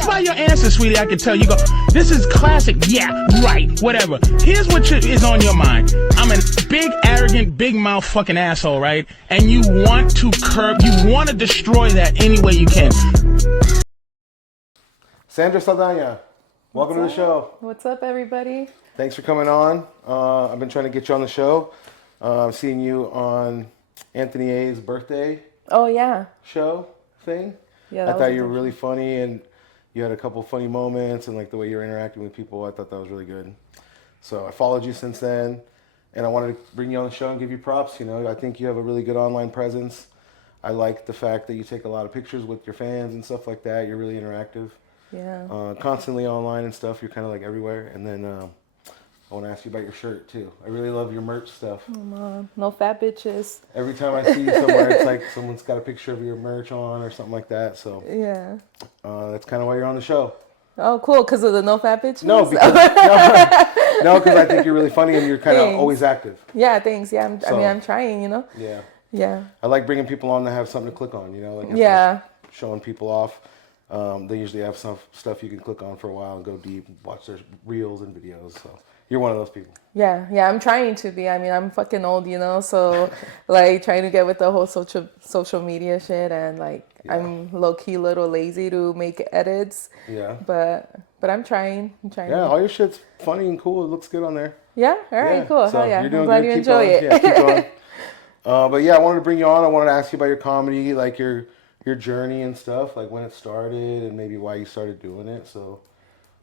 Just by your answer, sweetie, I can tell you go, this is classic. Yeah, right, whatever. Here's what is on your mind. I'm a big, arrogant, big mouth fucking asshole, right? And you want to you want to destroy that any way you can. Sandra, Saldana, welcome to the show. What's up, everybody? Thanks for coming on. I've been trying to get you on the show. I'm seeing you on Anthony A's birthday show thing. Yeah, I thought you were really funny, and you had a couple funny moments, and like the way you were interacting with people, I thought that was really good. So I followed you since then, and I wanted to bring you on the show and give you props. You know, I think you have a really good online presence. I like the fact that you take a lot of pictures with your fans and stuff like that. You're really interactive. Yeah. Constantly online and stuff. You're kind of like everywhere. And then I want to ask you about your shirt too. I really love your merch stuff. No fat bitches. Every time I see you somewhere, it's like someone's got a picture of your merch on or something like that. So yeah, that's kind of why you're on the show. Oh, cool. Because of the no fat bitches? No, because I think you're really funny and you're kind of always active. Yeah, thanks. Yeah, I'm trying. You know. Yeah. Yeah. I like bringing people on that have something to click on. You know, like showing people off. They usually have some stuff you can click on for a while and go deep, watch their reels and videos. So you're one of those people. Yeah, I'm trying to be. I mean, I'm fucking old, you know, so like trying to get with the whole social media shit, and like I'm low key little lazy to make edits. Yeah. But I'm trying. Yeah, all your shit's funny and cool. It looks good on there. Yeah. All right. Cool. So hell yeah. You're doing I'm glad good. you enjoy it. Yeah, keep going. But yeah, I wanted to bring you on. I wanted to ask you about your comedy, like your journey and stuff, like when it started and maybe why you started doing it. So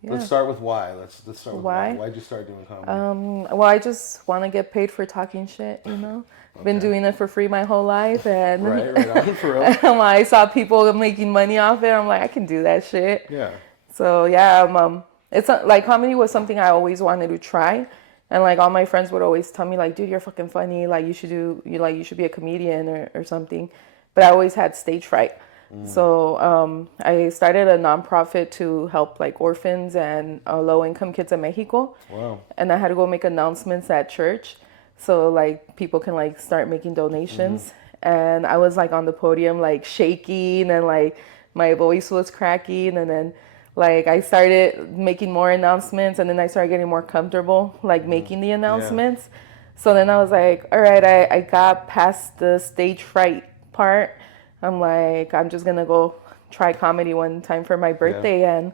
let's start with why. Let's start with why. Why'd you start doing comedy? Well, I just want to get paid for talking shit, you know. Been doing it for free my whole life, and right on, for real. And when I saw people making money off it, I'm like, I can do that shit. Yeah. So yeah, it's like comedy was something I always wanted to try, and like all my friends would always tell me like, dude, you're fucking funny, like you should be a comedian or something. But I always had stage fright. So I started a nonprofit to help like orphans and low-income kids in Mexico. Wow. And I had to go make announcements at church, so like people can like start making donations. And I was like on the podium like shaking, and like my voice was cracking, and then like I started making more announcements, and then I started getting more comfortable like making the announcements. So then I was like, all right, I got past the stage fright part. I'm like, I'm just gonna go try comedy one time for my birthday, and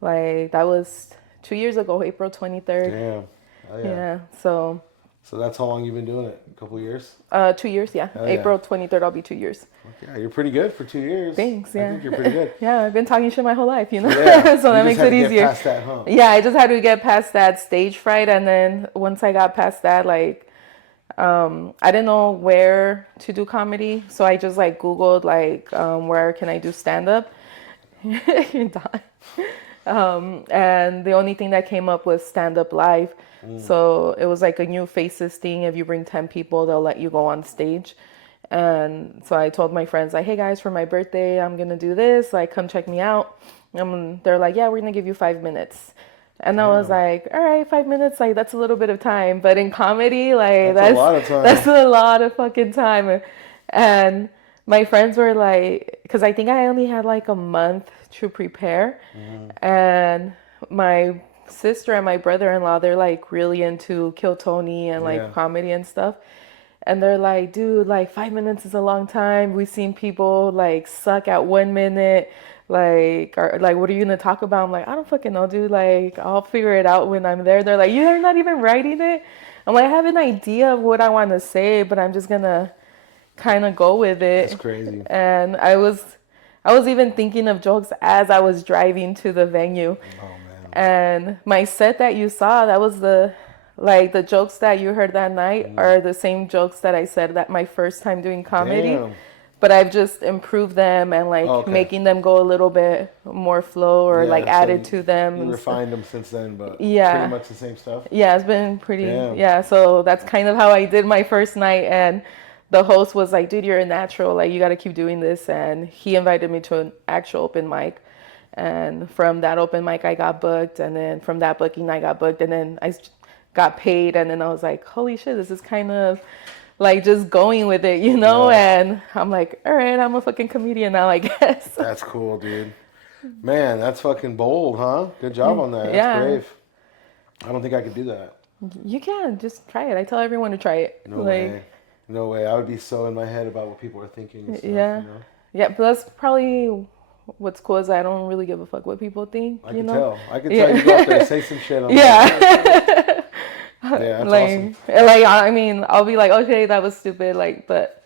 like that was 2 years ago, April 23rd. Damn. Oh, yeah. So that's how long you've been doing it? A couple of years? 2 years, yeah. April 23rd, I'll be 2 years. Yeah, you're pretty good for 2 years. Thanks, yeah. I think you're pretty good. Yeah, I've been talking shit my whole life, you know? Yeah. So that makes it easier. Get past that hump. Yeah, I just had to get past that stage fright, and then once I got past that, like, I didn't know where to do comedy, so I just like Googled like where can I do stand-up. You're done. And the only thing that came up was stand-up live. So it was like a new faces thing. If you bring 10 people, they'll let you go on stage. And so I told my friends like, hey guys, for my birthday I'm gonna do this, like come check me out. And they're like, yeah, we're gonna give you 5 minutes. And I was like, all right, 5 minutes, like that's a little bit of time. But in comedy, like that's a lot of time. That's a lot of fucking time. And my friends were like, because I think I only had like a month to prepare. And my sister and my brother-in-law, they're like really into Kill Tony and like comedy and stuff. And they're like, dude, like 5 minutes is a long time. We've seen people like suck at 1 minute. Like, what are you gonna talk about? I'm like, I don't fucking know, dude. Like, I'll figure it out when I'm there. They're like, you're not even writing it? I'm like, I have an idea of what I want to say, but I'm just gonna kind of go with it. That's crazy. And I was even thinking of jokes as I was driving to the venue. Oh man. And my set that you saw, that was the jokes that you heard that night are the same jokes that I said that my first time doing comedy. Damn. But I've just improved them and like making them go a little bit more flow or like added to them. You refined them since then, but pretty much the same stuff. Yeah, it's been pretty. Yeah, so that's kind of how I did my first night, and the host was like, dude, you're a natural, like you got to keep doing this. And he invited me to an actual open mic, and from that open mic I got booked, and then from that booking I got booked, and then I got paid, and then I was like, holy shit, this is kind of like just going with it, you know? And I'm like, all right, I'm a fucking comedian now, I guess. That's cool, dude. Man, that's fucking bold, huh? Good job on that. That's Yeah. brave. I don't think I could do that. You can just try it. I tell everyone to try it. No way. No way. I would be so in my head about what people are thinking and stuff, Yeah. you know? Yeah, but that's probably what's cool is I don't really give a fuck what people think. I you can know? tell. I can tell you go out there and say some shit. I'm Yeah. Like, yeah, that's like, awesome. like I mean, I'll be like, okay, that was stupid. Like, but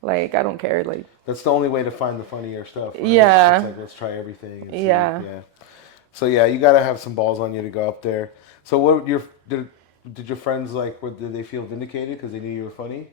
like, I don't care. Like, That's the only way to find the funnier stuff. Right? Yeah. It's like, let's try everything. And see. Yeah. Yeah. So yeah, you gotta have some balls on you to go up there. So what did your friends like? Did they feel vindicated because they knew you were funny?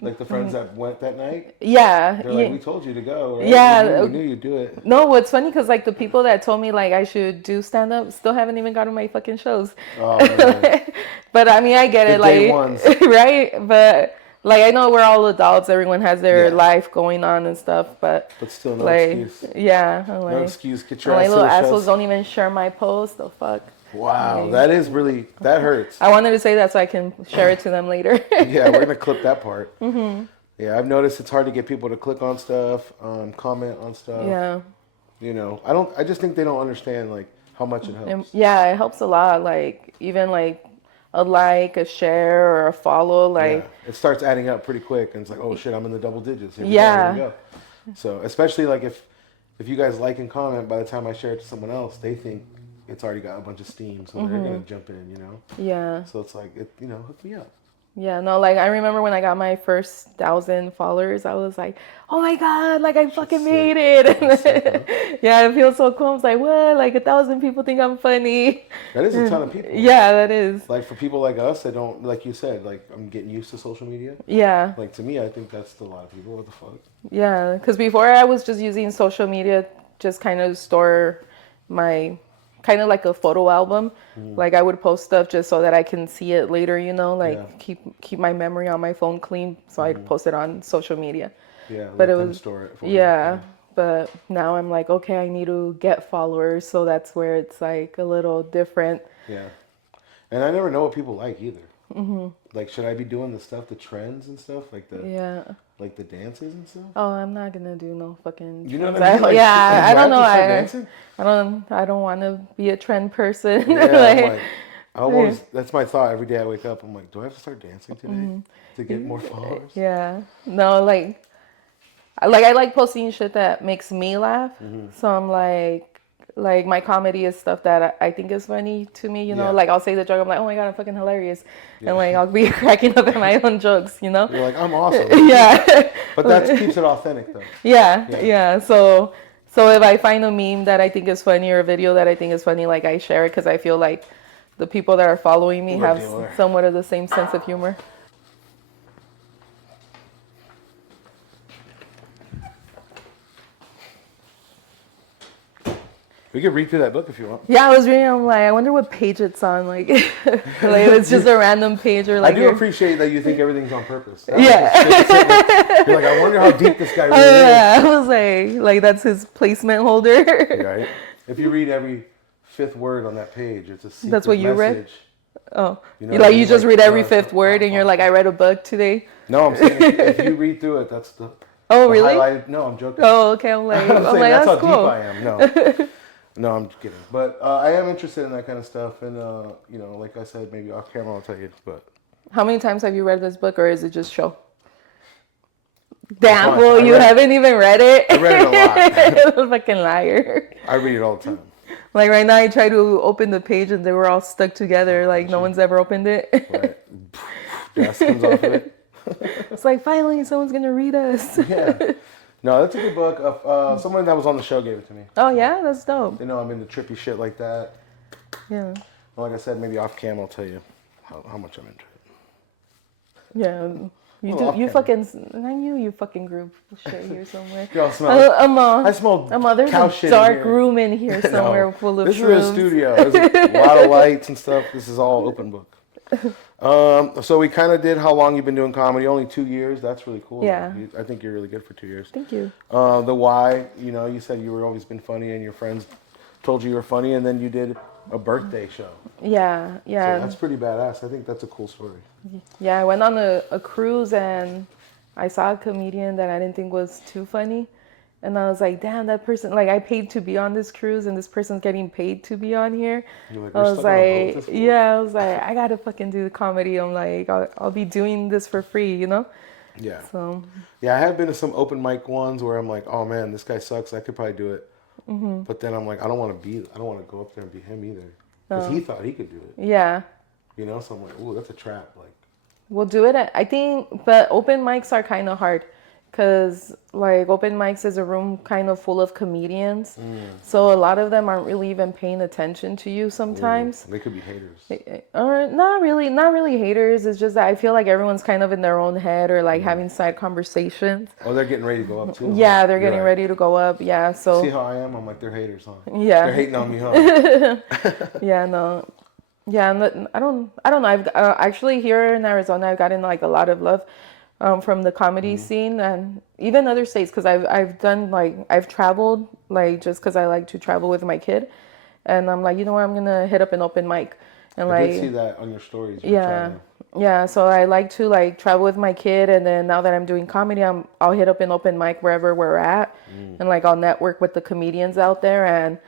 Like the friends that went that night? yeah. They're like, we told you to go, right? Yeah. We knew you'd do it. No, what's funny because like the people that told me like I should do stand up still haven't even gotten my fucking shows. Oh, man. But I mean, I get it, The like day ones. right. But like I know we're all adults. Everyone has their Yeah. life going on and stuff. But Still no like, excuse. yeah, I'm like, No excuse. Get your my ass to little the assholes shows. don't even share my post. The fuck. Wow, Like, that is really, that hurts. I wanted to say that so I can share it to them later. Yeah, we're gonna clip that part. Mm-hmm. Yeah, I've noticed it's hard to get people to click on stuff, comment on stuff. Yeah. You know, I just think they don't understand like how much it helps. And yeah, it helps a lot. Like even like a like, a share, or a follow. Like Yeah. It starts adding up pretty quick, and it's like, oh shit, I'm in the double digits. Here we Yeah. go. So especially like if you guys like and comment, by the time I share it to someone else, they think it's already got a bunch of steam, so they're gonna jump in, you know. yeah. So it's like, hook me up. Yeah, no, like I remember when I got my first 1,000 followers, I was like, oh my God, like I fucking made it. Yeah, it feels so cool. I was like, what? Like 1,000 people think I'm funny. That is a ton of people. Yeah, that is. Like for people like us that don't, like you said, like I'm getting used to social media. Yeah, Like to me, I think that's a lot of people. What the fuck? yeah. Because before I was just using social media, just kind of store my, kind of like a photo album. Like I would post stuff just so that I can see it later, you know, like keep my memory on my phone clean. So I'd post it on social media. Yeah, But let it them was, store it for you. yeah. But now I'm like, okay, I need to get followers. So that's where it's like a little different. Yeah. And I never know what people like either. Mm-hmm. Like, should I be doing the stuff, the trends and stuff, like like the dances and stuff? Oh, I'm not gonna do no fucking. You know trends. what I mean? Like, yeah, I don't know. start dancing? I don't want to be a trend person. Yeah, like, I'm like, I always, that's my thought every day I wake up. I'm like, do I have to start dancing today to get more followers? yeah, no, like I like posting shit that makes me laugh. So I'm like my comedy is stuff that I think is funny to me, you know. Yeah. Like I'll say the joke, I'm like, oh my God, I'm fucking hilarious, and like I'll be cracking up at my own jokes, you know. You're like, I'm awesome. Yeah. But that keeps it authentic, though. Yeah. So if I find a meme that I think is funny or a video that I think is funny, like I share it because I feel like the people that are following me have somewhat of the same sense of humor. We could read through that book if you want. Yeah, I was reading. I'm like, I wonder what page it's on. Like, like it's just a random page or like. I do appreciate that you think everything's on purpose. Yeah. You're like, I wonder how deep this guy really Yeah, I was like that's his placement holder. is. Right. If you read every fifth word on that page, it's a secret That's what you read? message. Oh, You know you what I like you mean? just Like, read every no, fifth word and you're like, I read a book today. No, I'm saying if you read through it, that's the. Oh, the really? highlighted. No, I'm joking. Oh, okay. I'm like, I'm saying that's how cool. deep I am. No, no, I'm just kidding. But I am interested in that kind of stuff, and you know, like I said, maybe off camera I'll tell you. But How many times have you read this book, or is it just show? Damn, bunch. well, I you read- haven't even read it. I read it a lot. Fucking liar. I read it all the time. Like right now, I try to open the page and they were all stuck together. Like no one's ever opened it. Right. Dust comes off of it. It's like finally someone's gonna read us. Yeah. No, that's a good book. Someone that was on the show gave it to me. Oh yeah, that's dope. They know I'm into trippy shit like that. Yeah. Like I said, maybe off cam I'll tell you how much I'm into it. Yeah. You Well, do. You okay. fucking. I knew you fucking group shit here somewhere. Y'all smell. I smell there's cow a shit in dark here. room in here somewhere No, full of this shrooms. is a studio. There's a lot of lights and stuff. This is all open book. So we kind of did how long you've been doing comedy. Only 2 years. That's really cool. Yeah. I think you're really good for 2 years. Thank you. The why, you said you were always been funny and your friends told you were funny, and then you did a birthday show. Yeah. So Yeah. that's pretty badass. I think that's a cool story. Yeah. I went on a cruise and I saw a comedian that I didn't think was too funny. And I was like, damn, that person, like, I paid to be on this cruise and this person's getting paid to be on here. You're like, I we're was stuck on a boat with like, this fool? yeah, I was like, I gotta fucking do the comedy. I'm like, I'll be doing this for free, you know? Yeah. So, Yeah, I have been to some open mic ones where I'm like, oh man, this guy sucks. I could probably do it. But then I'm like, I don't want to go up there and be him either. Because he thought he could do it. yeah. You know, so I'm like, ooh, that's a trap. Like, We'll do it. I think, but open mics are kind of hard because, like, open mics is a room kind of full of comedians. So a lot of them aren't really even paying attention to you sometimes. they could be haters. Or not really haters. It's just that I feel like everyone's kind of in their own head or like having side conversations. Oh, they're getting ready to go up too? Yeah, they're You're getting right. ready to go up. Yeah, so See how I am? I'm like, they're haters, huh? yeah. They're hating on me, huh? Yeah, no. Yeah, I don't know. I've actually here in Arizona, I've gotten like a lot of love from the comedy scene and even other states because I've done like I've traveled like just because I like to travel with my kid, and I'm like, you know what, I'm gonna hit up an open mic and I like did see that on your stories. You were yeah. traveling. Yeah, so I like to like travel with my kid, and then now that I'm doing comedy, I'll hit up an open mic wherever we're at, and like I'll network with the comedians out there, and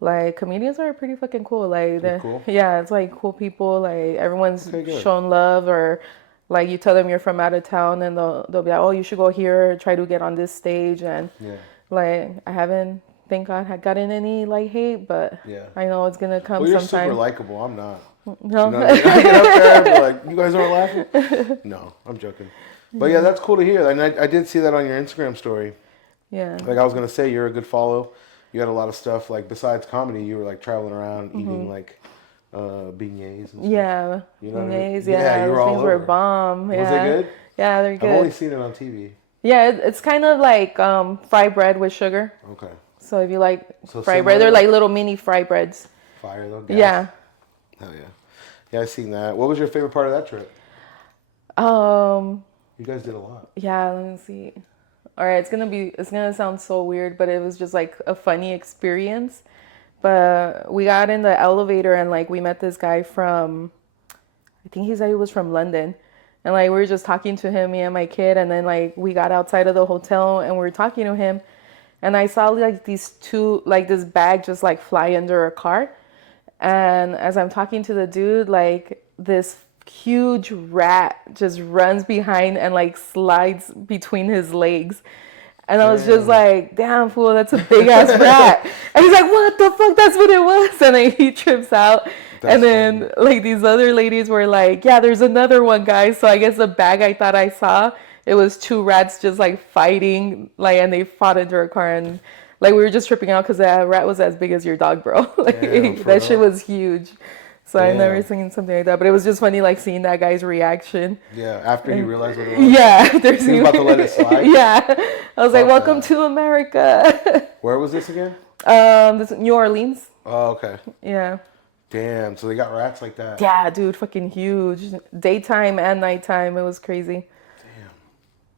like comedians are pretty fucking cool. Like They're cool? yeah, it's like cool people. Like everyone's Okay, good. shown love, or like you tell them you're from out of town, and they'll be like, oh, you should go here, try to get on this stage, and Yeah. like I haven't, thank God, had gotten any like hate, but Yeah. I know it's gonna come Well, you're sometime. super likable. I'm not. No, You know what I mean? I get up there and be like, you guys aren't laughing? No, I'm joking. But yeah, that's cool to hear. And I did see that on your Instagram story. yeah. Like I was going to say, you're a good follow. You had a lot of stuff, like besides comedy, you were like traveling around eating like beignets and stuff. Yeah, You know what I mean? beignets, Yeah, yeah, you were those all things were over. bomb. Was Yeah. it good? Yeah, they're I've only good. seen it on TV. Yeah, it's kind of like fried bread with sugar. Okay. So if you like So fried bread, they're similar? like little mini fried breads. Fire though. Gas. Yeah. Hell yeah. Yeah, I seen that. What was your favorite part of that trip? You guys did a lot. Yeah, let me see. All right, it's gonna sound so weird, but it was just like a funny experience. But we got in the elevator and like we met this guy from, I think he said he was from London. And like we were just talking to him, me and my kid, and then like we got outside of the hotel and we were talking to him, and I saw like this bag just like fly under a car. And as I'm talking to the dude, like this huge rat just runs behind and like slides between his legs. And I was just like, damn, fool, that's a big ass rat. And he's like, what the fuck? That's what it was. And then he trips out. And then like these other ladies were like, yeah, there's another one, guys. So I guess the bag I thought I saw, it was two rats just like fighting, like, and they fought under a car. And like we were just tripping out because that rat was as big as your dog, bro. Like that shit was huge. So I've never seen something like that. But it was just funny, like seeing that guy's reaction. Yeah, after he realized what it was. Yeah, He was about to let it slide. Yeah, I was like, "Welcome to America." Where was this again? This New Orleans. Oh, okay. Yeah. Damn, so they got rats like that. Yeah, dude, fucking huge. Daytime and nighttime, it was crazy. Damn.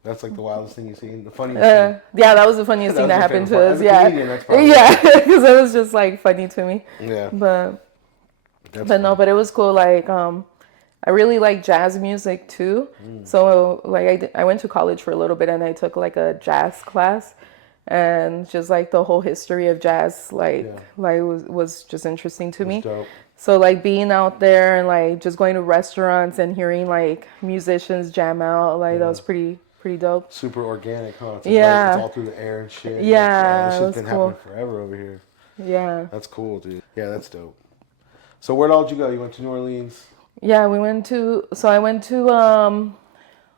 That's like the wildest thing you've seen. The funniest thing. Yeah, that was the funniest thing that was your happened to favorite part. us. As a Yeah, comedian, that's probably yeah, because it was just like funny to me. Yeah. But it was cool. Like, I really like jazz music too. So like I went to college for a little bit and I took like a jazz class, and just like the whole history of jazz, like was just interesting to me. Dope. So like being out there and like just going to restaurants and hearing like musicians jam out, like that was pretty dope. Super organic, huh? It's Yeah. It's all through the air and shit. Yeah, This it shit's was been cool. happening forever over here. Yeah. That's cool, dude. Yeah, that's dope. So where all did you go? You went to New Orleans? Yeah, I went to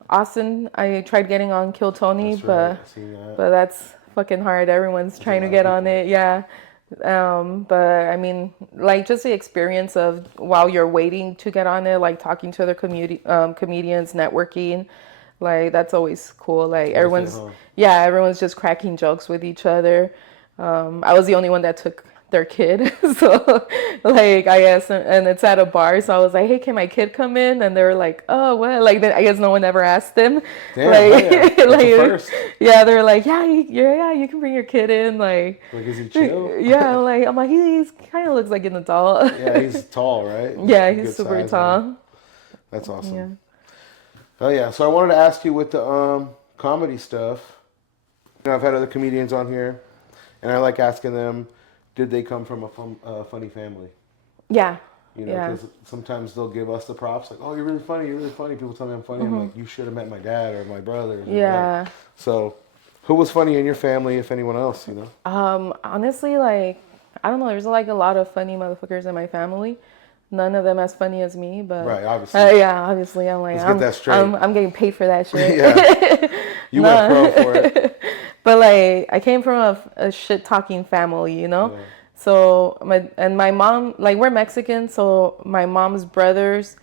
Austin. I tried getting on Kill Tony, That's right. I seen that. but that's fucking hard. Everyone's trying to get on it. Yeah. But I mean, like just the experience of while you're waiting to get on it, like talking to other comedians, networking, like that's always cool. Like everyone's just cracking jokes with each other. I was the only one that took their kid. So like I asked them, and it's at a bar. So I was like, hey, can my kid come in? And they were like, oh, what? Like I guess no one ever asked them. Damn, like, yeah. That's a first. Yeah, they're like, yeah, you can bring your kid in. Like is he chill? Yeah, like I'm like he's kind of looks like an adult. Yeah, he's tall, right? Yeah, he's Good super size, tall. man. That's awesome. Yeah. Oh yeah. So I wanted to ask you with the comedy stuff. You know, I've had other comedians on here, and I like asking them, did they come from a funny family? Yeah. You know, Yeah. because sometimes they'll give us the props, like, "Oh, you're really funny. You're really funny." People tell me I'm funny. I'm like, "You should have met my dad or my brother." Or Yeah. So, who was funny in your family, if anyone else? You know. Honestly, like, I don't know. There's like a lot of funny motherfuckers in my family. None of them as funny as me, but Right, obviously. yeah, obviously, I'm like, Let's get that straight. I'm getting paid for that shit. Yeah. You went pro for it. But like, I came from a shit talking family, you know. Yeah. So my mom, like, we're Mexican, so my mom's brothers,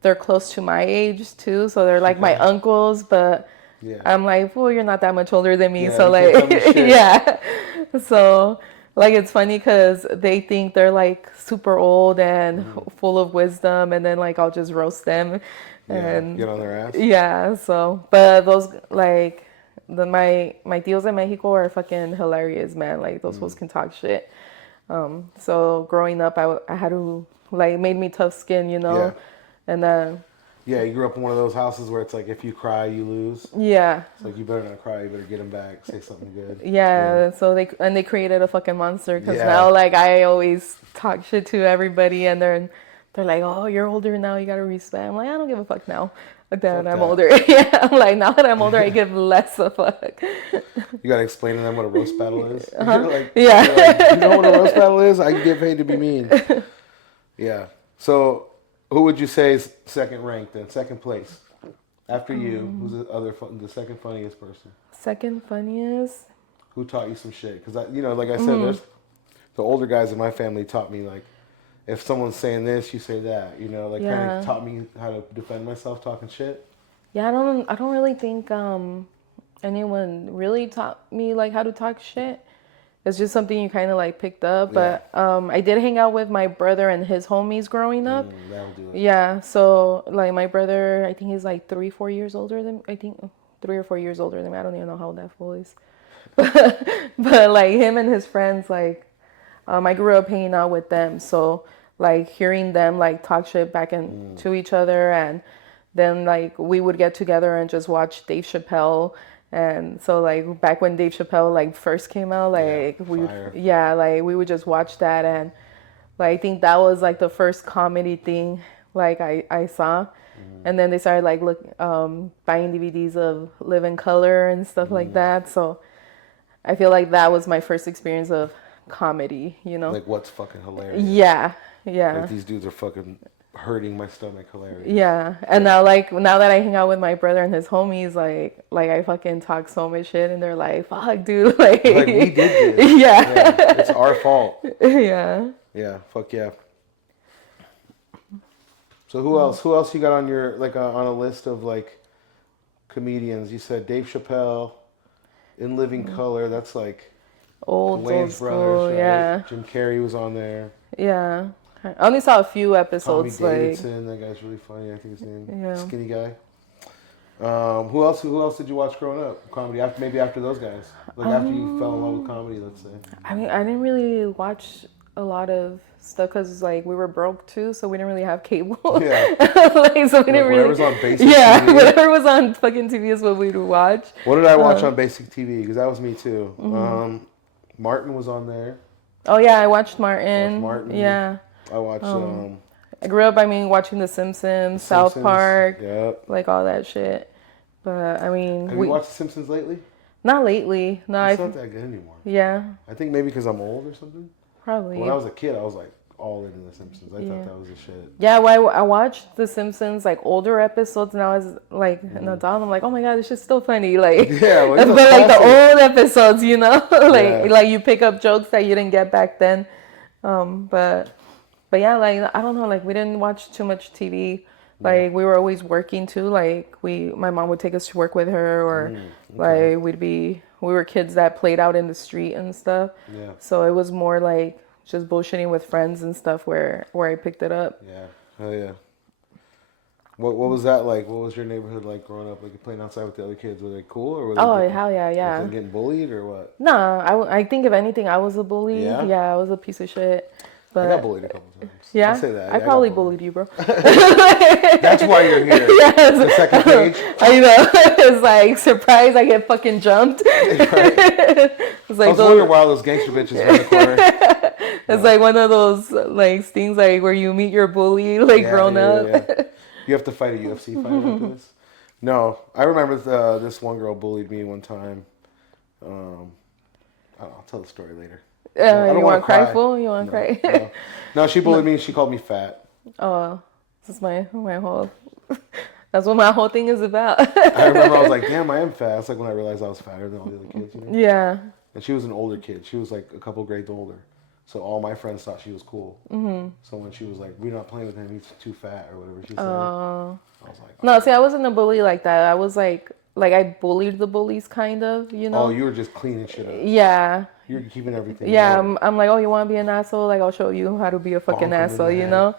they're close to my age too, so they're like my Okay. uncles, but Yeah. I'm like, well, you're not that much older than me, Yeah, so you can't tell like, me shit. yeah. So like, it's funny because they think they're like super old and full of wisdom, and then like I'll just roast them, Yeah. and Get on their ass. yeah. So, but those like my tios in Mexico are fucking hilarious, man. Like those fools can talk shit. So growing up, I had to like made me tough skin, you know, Yeah. and Yeah, you grew up in one of those houses where it's like, if you cry, you lose. yeah. It's like, you better not cry. You better get them back. Say something good. Yeah, so they created a fucking monster because Yeah. now like I always talk shit to everybody and they're like, oh, you're older now, you gotta respect. I'm like, I don't give a fuck now that Fuck I'm that. older. Yeah, I'm like, now that I'm older, I give less a fuck. You gotta explain to them what a roast battle is. Like, Yeah. you're like, you know what a roast battle is? I get paid to be mean. Yeah. So, who would you say is second ranked then? Second place after you? Who's the second funniest person? Second funniest. Who taught you some shit? Because like I said, there's the older guys in my family taught me, like, if someone's saying this, you say that. You know, like, kind Yeah. of taught me how to defend myself talking shit. Yeah, I don't really think anyone really taught me like how to talk shit. It's just something you kind of like picked up. But I did hang out with my brother and his homies growing up. That'll do it. Yeah, so like my brother, I think he's like 3 or 4 years older than I think 3 or 4 years older than me. I don't even know how old that fool is. But like him and his friends, like I grew up hanging out with them. So like hearing them like talk shit back to each other, and then like we would get together and just watch Dave Chappelle. And so like back when Dave Chappelle like first came out, like like we would just watch that, and like I think that was like the first comedy thing like I saw. And then they started like buying DVDs of Live in Color and stuff like that. So I feel like that was my first experience of comedy, you know? Like, what's fucking hilarious? Yeah, yeah. Like, these dudes are fucking hurting my stomach hilarious. Yeah, and now that I hang out with my brother and his homies, like I fucking talk so much shit, and they're like, "Fuck, dude!" Like we did this. Yeah. It's our fault. Yeah. Yeah, fuck yeah. So who else? Who else you got on your on a list of like comedians? You said Dave Chappelle, In Living Color. That's like Old Wayne's school, brothers, right? yeah. Jim Carrey was on there. Yeah. I only saw a few Tommy episodes, like Davidson, that guy's really funny. I think his name, Yeah. skinny guy. Who else? Who else did you watch growing up? Comedy after those guys. Like after you fell in love with comedy, let's say. I mean, I didn't really watch a lot of stuff because like we were broke too, so we didn't really have cable. Yeah. Like, so we didn't really. Whatever's on basic Yeah, TV. whatever was on fucking TV is what we'd watch. What did I watch on basic TV? Because that was me too. Martin was on there. Oh yeah, I watched Martin. Martin. Yeah. I watched. I grew up, I mean, watching The Simpsons, South Simpsons. Park, Yep. like all that shit. But I mean, Have you watched The Simpsons lately? not lately. No, It's not that good anymore. yeah, I think maybe because I'm old or something. probably. When I was a kid, I was like all into The Simpsons. I thought that was the shit. Yeah, well, I watched The Simpsons like older episodes, and I was like an adult. I'm like, oh my god, this shit's still funny. Like, Yeah, well, but it's a like the classic. old episodes, you know, Yeah. like you pick up jokes that you didn't get back then. But yeah, like I don't know, like we didn't watch too much TV. Like we were always working too. Like my mom would take us to work with her, or like we were kids that played out in the street and stuff. Yeah. So it was more like just bullshitting with friends and stuff where I picked it up. Yeah. Oh yeah. What was that like? What was your neighborhood like growing up? Like you playing outside with the other kids? Were they cool or were they Oh hell yeah, yeah. was they getting bullied or what? Nah, I think if anything, I was a bully. Yeah? Yeah, I was a piece of shit. But I got bullied a couple times. yeah, I'll say that. I Yeah, probably got bullied you, bro. That's why you're here. Yes. The second page. I know. It's like, surprise, I get fucking jumped. Right. It's like I was wondering why all those gangster bitches in the corner. It's like one of those like things like where you meet your bully like grown up. Yeah. You have to fight a UFC fight after this. No, I remember this one girl bullied me one time. I'll tell the story later. I don't You want want to cry, fool? You want to cry? No, she bullied me. She called me fat. Oh, this is my whole. That's what my whole thing is about. I remember I was like, damn, I am fat. It's like when I realized I was fatter than all the other kids. You know? Yeah. And she was an older kid. She was like a couple grades older. So all my friends thought she was cool. Mm-hmm. So when she was like, we're not playing with him, he's too fat or whatever she said. I was like, no, see, I wasn't a bully like that. I was like I bullied the bullies kind of, you know? Oh, you were just cleaning shit up. Yeah. You're keeping everything. Yeah, I'm like, oh, you want to be an asshole? Like, I'll show you how to be a fucking Bonk 'em in asshole, the you head. know?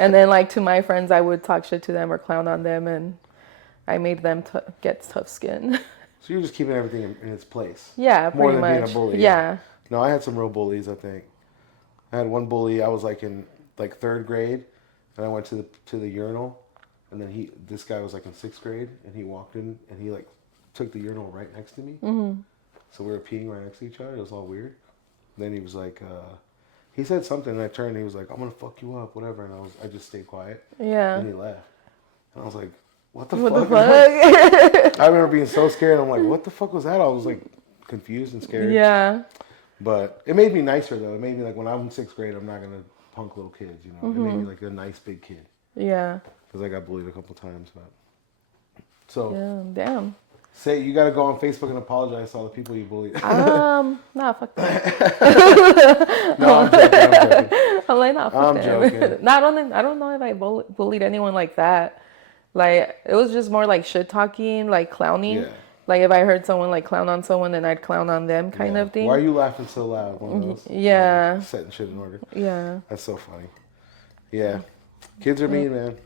And then, like, to my friends, I would talk shit to them or clown on them, and I made them get tough skin. So you're just keeping everything in its place. Yeah, More pretty than much. being a bully. Yeah. No, I had some real bullies, I think. I had one bully, I was like in like third grade, and I went to the urinal, and then this guy was like in sixth grade, and he walked in, and he like took the urinal right next to me. Mm-hmm. So we were peeing right next to each other. It was all weird. Then he was like, he said something, and I turned, and he was like, I'm gonna fuck you up, whatever, and I just stayed quiet. Yeah. And he left. And I was like, what the What fuck? the fuck? I remember being so scared. I'm like, what the fuck was that? I was like confused and scared. Yeah. But it made me nicer though. It made me like when I'm in sixth grade, I'm not gonna punk little kids. You know, It made me like a nice big kid. Yeah. Because I got bullied a couple times. But so Yeah. Damn. say you got to go on Facebook and apologize to all the people you bullied. Nah, fuck that. No, I'm joking. I'm like, nah, fuck I'm that. joking. No, I don't know if I bullied anyone like that. Like, it was just more like shit talking, like clowning. Yeah. Like, if I heard someone like clown on someone, then I'd clown on them kind of thing. Why are you laughing so loud? One of those. Yeah. Setting shit in order. Yeah. That's so funny. Yeah. Kids are mean, man.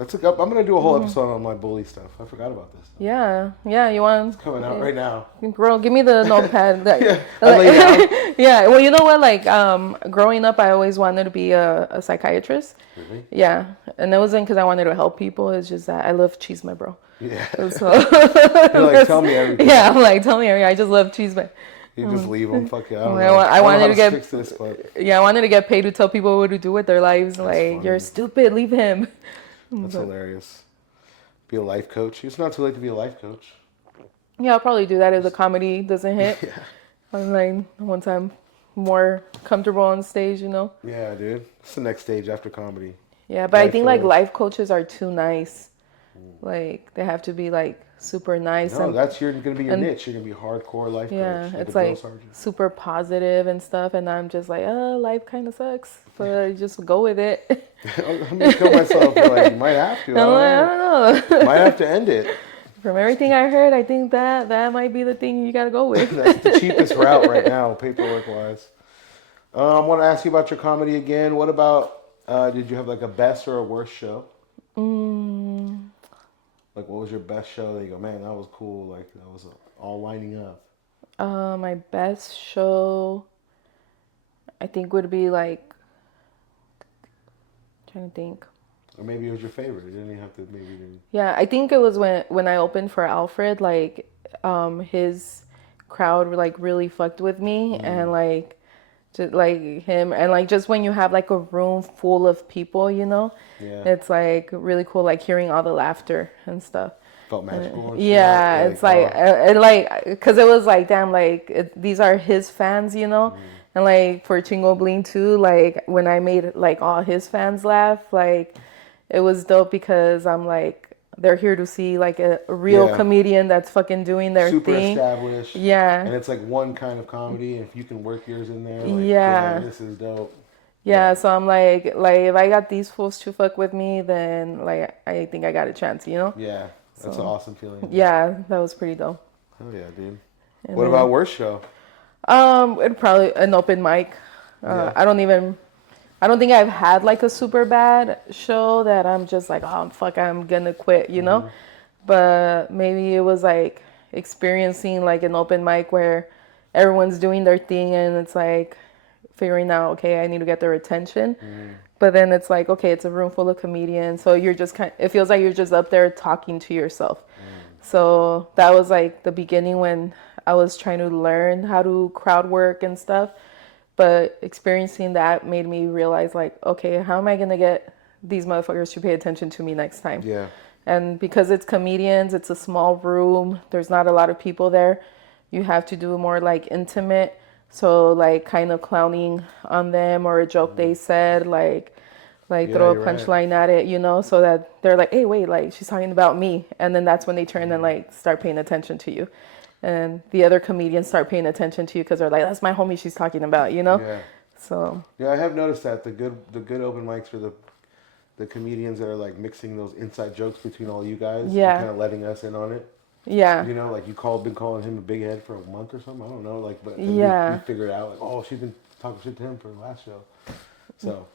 I'm gonna do a whole episode on my bully stuff. I forgot about this. Yeah. Yeah. You want? Coming out right now. Girl, give me the notepad. I lay down. Yeah. Well, you know what? Like, growing up, I always wanted to be a psychiatrist. Really? Yeah. And it wasn't because I wanted to help people. It's just that I love cheese, my bro. Yeah. So, You're like, tell me everything. yeah, I'm like, tell me everything. I just love cheese, man. You just leave them. Fuck it. I don't I know. wa- I don't know wanted how to get- fix this, but Yeah, I wanted to get paid to tell people what to do with their lives. Like, funny. you're stupid, leave him. that's hilarious. Be a life coach. It's not too late to be a life coach. Yeah, I'll probably do that if the comedy doesn't hit. Yeah. I'm like, once I'm more comfortable on stage, you know? Yeah, dude. It's the next stage after comedy. Yeah, but I Life think like coach. life coaches are too nice. Like, they have to be like super nice. No, and that's gonna be your niche. You're gonna be a hardcore life yeah, coach. it's a drill like sergeant. super positive and stuff. And I'm just like, life kind of sucks. But I just go with it. I'm gonna kill myself. You're like, you might have to. I'm like, I don't know. Might have to end it. From everything I heard, I think that might be the thing you gotta go with. That's the cheapest route right now, paperwork wise. I want to ask you about your comedy again. What about? Did you have like a best or a worst show? Like, what was your best show that you go, man, that was cool. Like, that was all lining up. My best show, I think, would be like, trying to think. Or maybe it was your favorite. You didn't even have to Yeah, I think it was when I opened for Alfred, like, his crowd like really fucked with me, and like, just like him, and like just when you have like a room full of people, you know, Yeah. it's like really cool, like hearing all the laughter and stuff. Felt magical. And shit. Yeah, it's like because it was like, damn, like these are his fans, you know. And like for Chingo Bling too, like when I made like all his fans laugh, like it was dope because I'm like, they're here to see like a real comedian that's fucking doing their super thing. established. Yeah. And it's like one kind of comedy, and if you can work yours in there, like, Yeah. damn, this is dope. Yeah, so I'm like if I got these fools to fuck with me, then like I think I got a chance, you know? Yeah, that's an awesome feeling. Yeah, that was pretty dope. Oh yeah, dude. And What then, about worst show? it'd probably an open mic. Yeah. I don't think I've had like a super bad show that I'm just like, oh fuck, I'm gonna quit, you know? But maybe it was like experiencing like an open mic where everyone's doing their thing and it's like figuring out, okay, I need to get their attention. But then it's like, okay, it's a room full of comedians, so you're just it feels like you're just up there talking to yourself. So that was like the beginning when I was trying to learn how to crowd work and stuff. But experiencing that made me realize, like, okay, how am I gonna get these motherfuckers to pay attention to me next time? Yeah. And because it's comedians, it's a small room, there's not a lot of people there. You have to do more like intimate. So like kind of clowning on them or a joke they said, like throw a punchline at it, you know, so that they're like, hey, wait, like she's talking about me. And then that's when they turn and like start paying attention to you. And the other comedians start paying attention to you because they're like, that's my homie she's talking about, you know? Yeah. So. Yeah, I have noticed that the good open mics are the comedians that are like mixing those inside jokes between all you guys. Yeah. And kind of letting us in on it. Yeah. You know, like been calling him a big head for a month or something. I don't know, like, but yeah, we figure it out. Like, oh, she's been talking shit to him for the last show. So,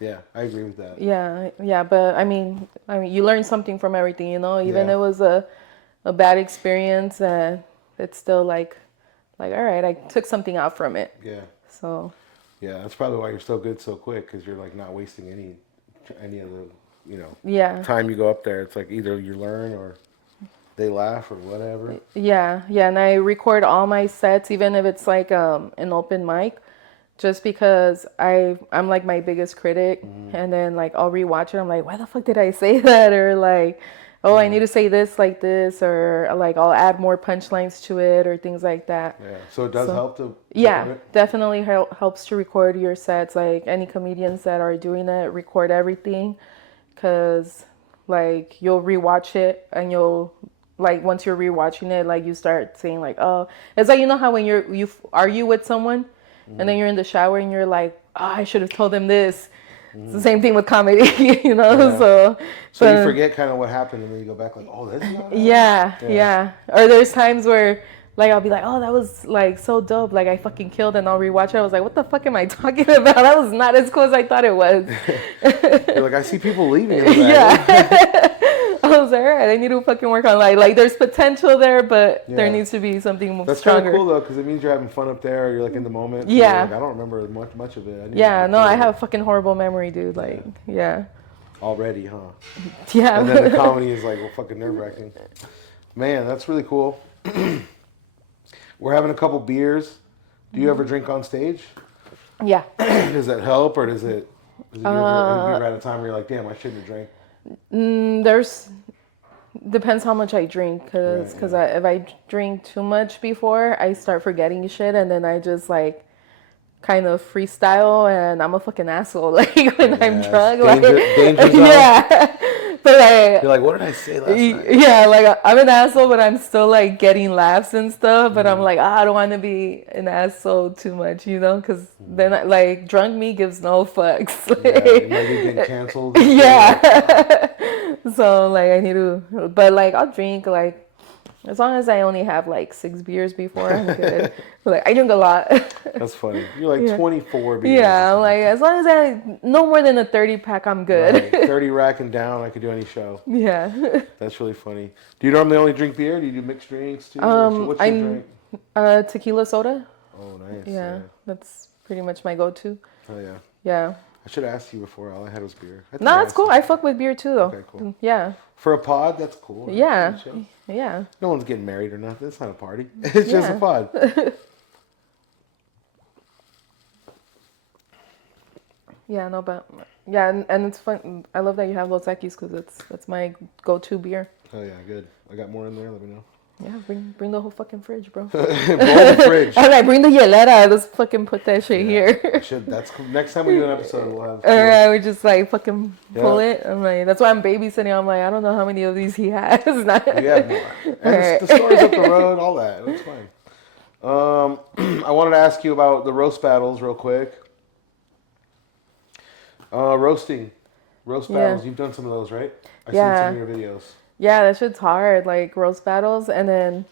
yeah, I agree with that. Yeah. But I mean, you learn something from everything, you know. Even Yeah. it was a bad experience, and it's still like, all right, I took something out from it. Yeah. So. Yeah, that's probably why you're so good so quick, because you're like not wasting any of the, you know, Yeah. time you go up there. It's like either you learn or they laugh or whatever. Yeah, and I record all my sets, even if it's like an open mic, just because I'm like my biggest critic, and then like I'll rewatch it. I'm like, why the fuck did I say that? Or like, oh, I need to say this like this, or like I'll add more punchlines to it, or things like that. Yeah, so it does help to. Yeah, definitely helps to record your sets. Like any comedians that are doing it, record everything, because like you'll rewatch it and you'll. Like once you're rewatching it, like you start saying like, oh, it's like, you know how when you argue with someone and then you're in the shower and you're like, oh, I should have told him this. It's the same thing with comedy, you know. Yeah. So you forget kind of what happened and then you go back like, oh, that's not yeah. Or there's times where like I'll be like, oh, that was like so dope, like I fucking killed, and I'll rewatch it. I was like, what the fuck am I talking about? That was not as cool as I thought it was. You're like, I see people leaving. Yeah. I was like, all right, I need to fucking work on like there's potential there, but there needs to be something stronger. That's kind of cool though, because it means you're having fun up there. You're like in the moment. Yeah. Like, I don't remember much of it. I have a fucking horrible memory, dude. Like, yeah. Already, huh? Yeah. And then the comedy is like, well, fucking nerve-wracking. Man, that's really cool. We're having a couple beers. Do you ever drink on stage? Yeah. Does that help, or have you ever had a time where you're like, damn, I shouldn't have drank? Depends how much I drink, because if I drink too much before, I start forgetting shit, and then I just like kind of freestyle, and I'm a fucking asshole like when I'm drunk. Danger zone. Yeah. But like, you're like, what did I say last night? Yeah, like I'm an asshole, but I'm still like getting laughs and stuff. But I'm like, I don't want to be an asshole too much, you know, because then like drunk me gives no fucks. You might be getting canceled. Yeah. So like I need to, but like I'll drink like as long as I only have like 6 beers before I'm good. Like I drink a lot. That's funny. You're like 24 beers. Yeah, like as long as I no more than a 30 pack, I'm good. Right. 30 rack and down, I could do any show. Yeah. That's really funny. Do you normally only drink beer? Do you do mixed drinks too? What's your drink? Tequila soda. Oh, nice. Yeah, that's pretty much my go-to. Oh yeah. Yeah. I should have asked you before. All I had was beer. No, that's cool. I fuck with beer too, though. Okay, cool. Yeah. For a pod, that's cool. Right? Yeah. Yeah. No one's getting married or nothing. It's not a party. It's just a pod. Yeah, no, but yeah, and it's fun. I love that you have Los Equis because that's my go-to beer. Oh yeah, good. I got more in there. Let me know. Yeah, bring the whole fucking fridge, bro. Blow the fridge. I'm like, bring the hielera. Let's fucking put that shit here. That's next time we do an episode, we'll have. Alright, we just like fucking pull it. I'm like, that's why I'm babysitting. I'm like, I don't know how many of these he has. We have more. And the stories up the road, all that. That's fine. I wanted to ask you about the roast battles real quick. Roast battles. You've done some of those, right? I've seen some of your videos. Yeah, that shit's hard, like roast battles, and then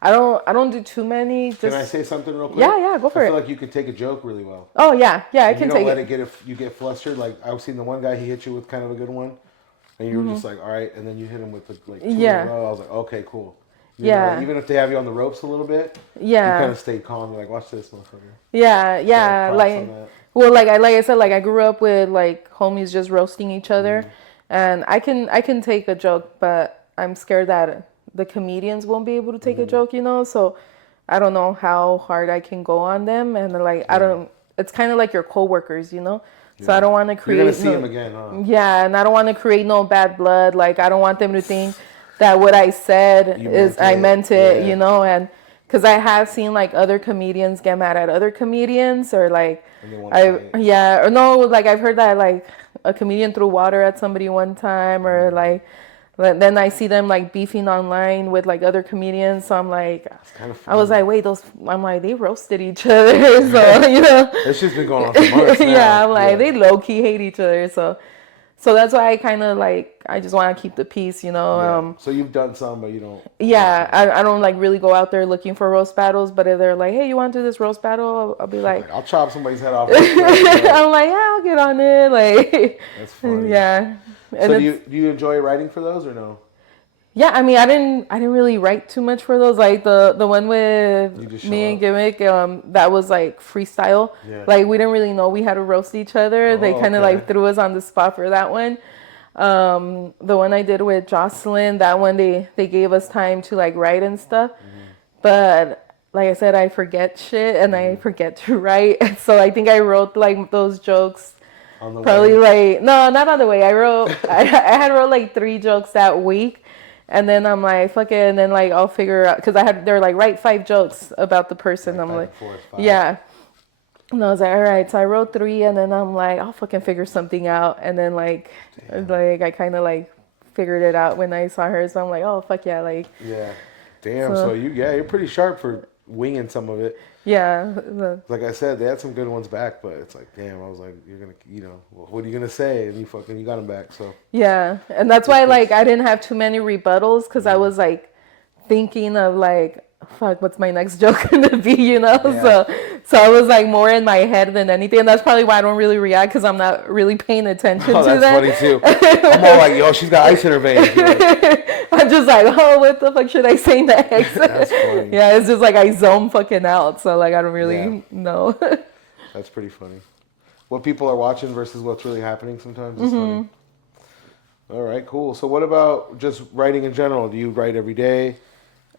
I don't do too many. Can I say something real quick? Yeah, go for it. I feel like you can take a joke really well. Oh yeah, I can take it. You don't let it get if you get flustered. Like I've seen the one guy, he hit you with kind of a good one, and you were just like, all right, and then you hit him with like 2 in a row. I was like, okay, cool. You know, like, even if they have you on the ropes a little bit, you kind of stay calm. You're like, watch this, motherfucker. Yeah. So, like, well, like I said, like I grew up with like homies just roasting each other, and I can take a joke, but I'm scared that the comedians won't be able to take a joke, you know. So I don't know how hard I can go on them, and like I don't. It's kind of like your coworkers, you know. So I don't want to create. You're gonna see them again, huh? Yeah, and I don't want to create no bad blood. Like I don't want them to think that what I said I meant it, you know, and because I have seen like other comedians get mad at other comedians, or like or no, like I've heard that like a comedian threw water at somebody one time, or like then I see them like beefing online with like other comedians. So I'm like, I was like, wait, I'm like, they roasted each other. So, you know. It's just been going on for months now. Yeah, I'm like, they low key hate each other. So that's why I kind of like, I just want to keep the peace, you know. So you've done some, but you don't. Yeah, I don't like really go out there looking for roast battles. But if they're like, hey, you want to do this roast battle? I'll be like, I'll chop somebody's head off. I'm like, yeah, I'll get on it. Like, that's funny. Yeah. So do you enjoy writing for those or no? Yeah, I mean, I didn't really write too much for those. Like the one with me and Gimmick, that was like freestyle. Yeah. Like we didn't really know we had to roast each other. They kind of like threw us on the spot for that one. The one I did with Jocelyn, that one they gave us time to like write and stuff. But like I said, I forget shit and I forget to write. So I think I wrote like those jokes. Probably like no, not on the way. I had wrote like 3 jokes that week, and then I'm like fuck it, and then like I'll figure out because they're like write 5 jokes about the person. I'm like yeah, and I was like all right, so I wrote 3, and then I'm like I'll fucking figure something out, and then like I kind of like figured it out when I saw her, so I'm like oh fuck yeah, like so you're pretty sharp for winging some of it. Yeah. Like I said, they had some good ones back, but it's like, damn, I was like, you're going to, you know, what are you going to say? And you got them back, so. Yeah, and that's why, like, I didn't have too many rebuttals, because I was, like, thinking of, like, fuck, what's my next joke going to be, you know? Yeah. So I was, like, more in my head than anything, and that's probably why I don't really react, because I'm not really paying attention to that. That's funny, too. I'm all like, yo, she's got ice in her veins. I'm just like, oh, what the fuck should I say next? That's funny. Yeah, it's just like I zone fucking out. So like I don't really know. That's pretty funny. What people are watching versus what's really happening sometimes is funny. All right, cool. So what about just writing in general? Do you write every day?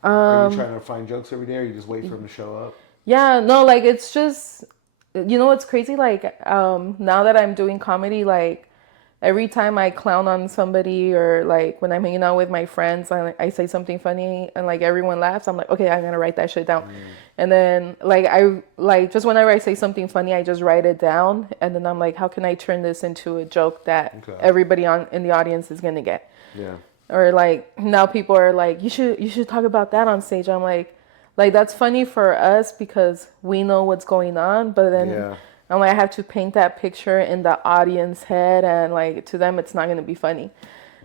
Are you trying to find jokes every day, or you just wait for them to show up? Yeah, no, like it's just, you know what's crazy? Like now that I'm doing comedy, like every time I clown on somebody, or like when I'm hanging out with my friends, I say something funny and like everyone laughs, I'm like, okay, I'm gonna write that shit down. And then like just whenever I say something funny, I just write it down, and then I'm like, how can I turn this into a joke that everybody in the audience is gonna get? Yeah. Or like now people are like, you should talk about that on stage. I'm like that's funny for us because we know what's going on, but then I'm like, I have to paint that picture in the audience head, and like to them, it's not going to be funny.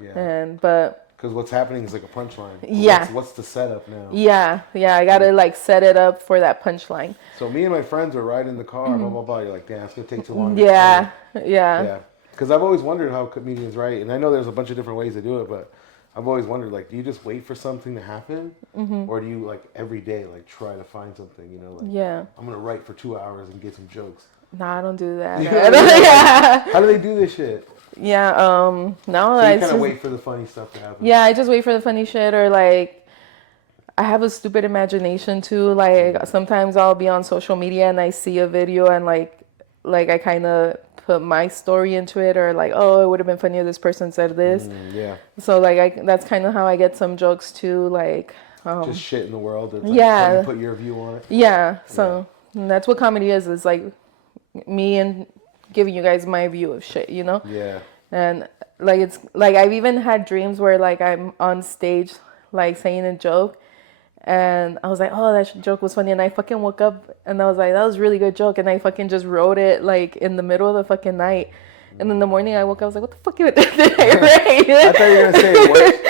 Yeah. Because what's happening is like a punchline. Yeah. What's the setup now? Yeah. I got to like set it up for that punchline. So me and my friends were riding in the car, blah, blah, blah. You're like, damn, it's going to take too long. Yeah. Because I've always wondered how comedians write, and I know there's a bunch of different ways to do it, but I've always wondered, like, do you just wait for something to happen? Or do you, like, every day, like, try to find something, you know? Like, I'm going to write for 2 hours and get some jokes. Nah, I don't do that. How do they do this shit? Yeah, no. So you kind of wait for the funny stuff to happen. Yeah, I just wait for the funny shit, or, like, I have a stupid imagination, too. Like, sometimes I'll be on social media and I see a video and, like I kind of put my story into it, or like, oh, it would have been funny if this person said this. So like that's kind of how I get some jokes too, like just shit in the world. It's like, you put your view on it. So that's what comedy is. It's like me and giving you guys my view of shit, you know. And like it's like I've even had dreams where like I'm on stage like saying a joke, and I was like, oh, that joke was funny. And I fucking woke up and I was like, that was a really good joke. And I fucking just wrote it like in the middle of the fucking night. And in the morning I woke up, I was like, what the fuck did I write? I thought you were going to say it worked.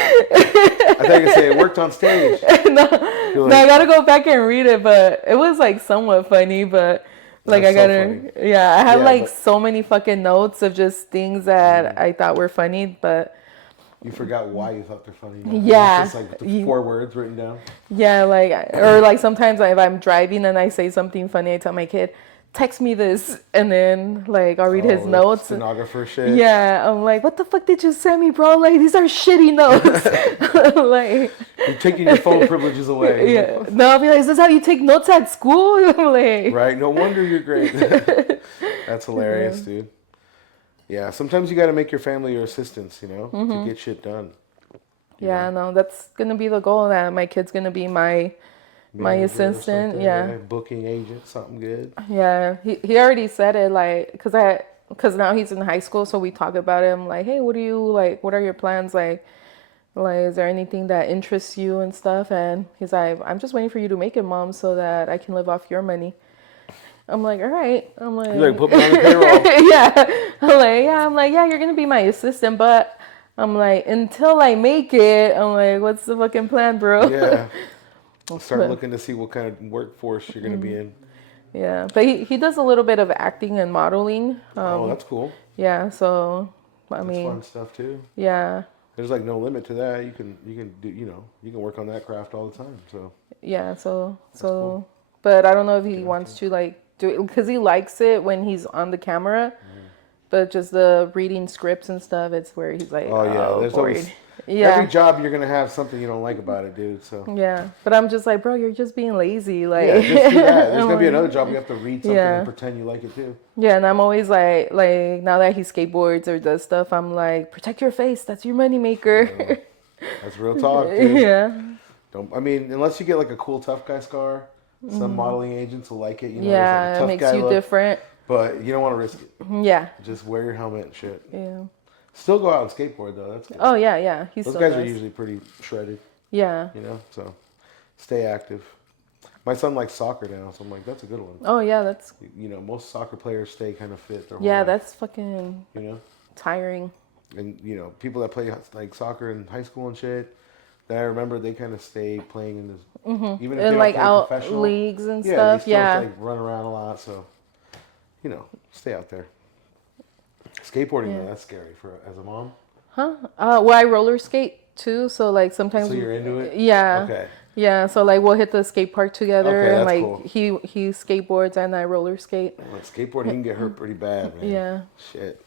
I thought you were going to say it worked on stage. No, I got to go back and read it. But it was like somewhat funny. But like I got to, I have so many fucking notes of just things that I thought were funny. But You forgot why you thought they're funny. Yeah. It's just like the 4 words written down. Yeah, like, or like sometimes if I'm driving and I say something funny, I tell my kid, text me this, and then like I'll read his notes. Stenographer shit. Yeah, I'm like, what the fuck did you send me, bro? Like, these are shitty notes. Like, you're taking your phone privileges away. Yeah. Like, no, I'll be like, is this how you take notes at school? Like, right. No wonder you're great. That's hilarious, dude. Yeah, sometimes you got to make your family your assistants, you know, to get shit done. Yeah, no, that's gonna be the goal. That my kid's gonna be my assistant. Yeah, booking agent, something good. Yeah, he already said it, like, because now he's in high school, so we talk about it. I'm like, hey, what do you like? What are your plans? Like, is there anything that interests you and stuff? And he's like, I'm just waiting for you to make it, Mom, so that I can live off your money. I'm like, all right. I'm like, you're like, put me on the payroll. Yeah. I'm like, yeah, you're gonna be my assistant, but I'm like, until I make it, I'm like, what's the fucking plan, bro? Yeah. Start looking to see what kind of workforce you're gonna be in. Yeah, but he does a little bit of acting and modeling. Oh, that's cool. Yeah, so that's fun stuff too. Yeah. There's like no limit to that. You can do, you know, you can work on that craft all the time. So. Yeah. So cool. But I don't know if he wants to like do it because he likes it when he's on the camera, but just the reading scripts and stuff, it's where he's like, oh yeah, there's bored. always every job you're gonna have something you don't like about it, dude. So yeah, but I'm just like, bro, you're just being lazy. Like, yeah, just do that. There's gonna be another job you have to read something and pretend you like it too. Yeah, and I'm always like now that he skateboards or does stuff, I'm like, protect your face. That's your moneymaker. That's real talk, dude. Yeah. I mean, unless you get like a cool tough guy scar, some modeling agents will like it. You know, yeah, like a tough it makes guy you look, different. But you don't want to risk it. Yeah. Just wear your helmet and shit. Yeah. Still go out and skateboard though. That's good. Oh yeah. Those guys are usually pretty shredded. Yeah. You know, so stay active. My son likes soccer now, so I'm like, that's a good one. Oh yeah, that's. You know, most soccer players stay kind of fit their whole Yeah, life, that's fucking. You know. Tiring. And you know, people that play like soccer in high school and shit, that I remember they kind of stay playing in this, even if in they like don't out professional leagues and They stuff. still Yeah. like run around a lot, so you know, stay out there. Skateboarding though, that's scary for as a mom. Huh? Well, I roller skate too, so like sometimes. So you're into it? Yeah. Okay. Yeah, so like we'll hit the skate park together, Okay, and that's like cool. he skateboards and I roller skate. Well, skateboarding can get hurt pretty bad, man. Yeah. Shit.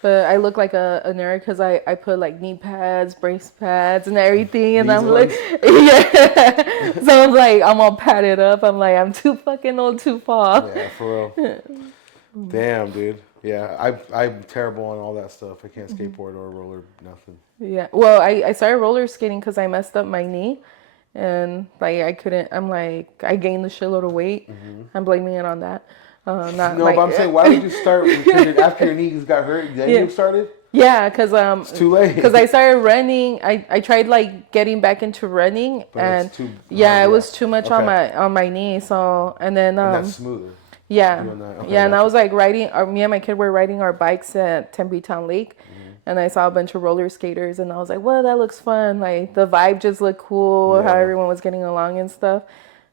But I look like a nerd because I put like knee pads, brace pads, and everything, and I'm like, yeah. So I'm like, I'm all padded up. I'm like, I'm too fucking old to fall. Yeah, for real. Damn, dude. Yeah, I'm terrible on all that stuff. I can't skateboard or roller, nothing. Yeah. Well, I started roller skating because I messed up my knee, and like I couldn't. I'm like, I gained a shitload of weight. I'm blaming it on that. Not no, like, but I'm saying, why would you start after your knees got hurt? Then you started? Yeah, because it's too late. Because I started running. I tried like getting back into running, but and it was too much on my knee. So and then and that's smoother. Yeah, and I was like riding. Me and my kid were riding our bikes at Tempe Town Lake, and I saw a bunch of roller skaters, and I was like, "Well, that looks fun." Like the vibe just looked cool. How everyone was getting along and stuff.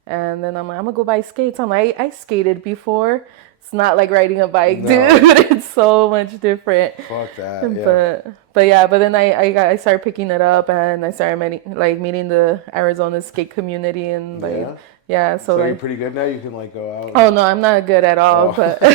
And then I'm like, I'm gonna go buy skates. I'm like, I skated before. It's not like riding a bike, dude. It's so much different. Fuck that. Yeah. But then I started picking it up, and I started meeting the Arizona skate community, and like so you're pretty good now. You can like go out. Oh no, I'm not good at all. But but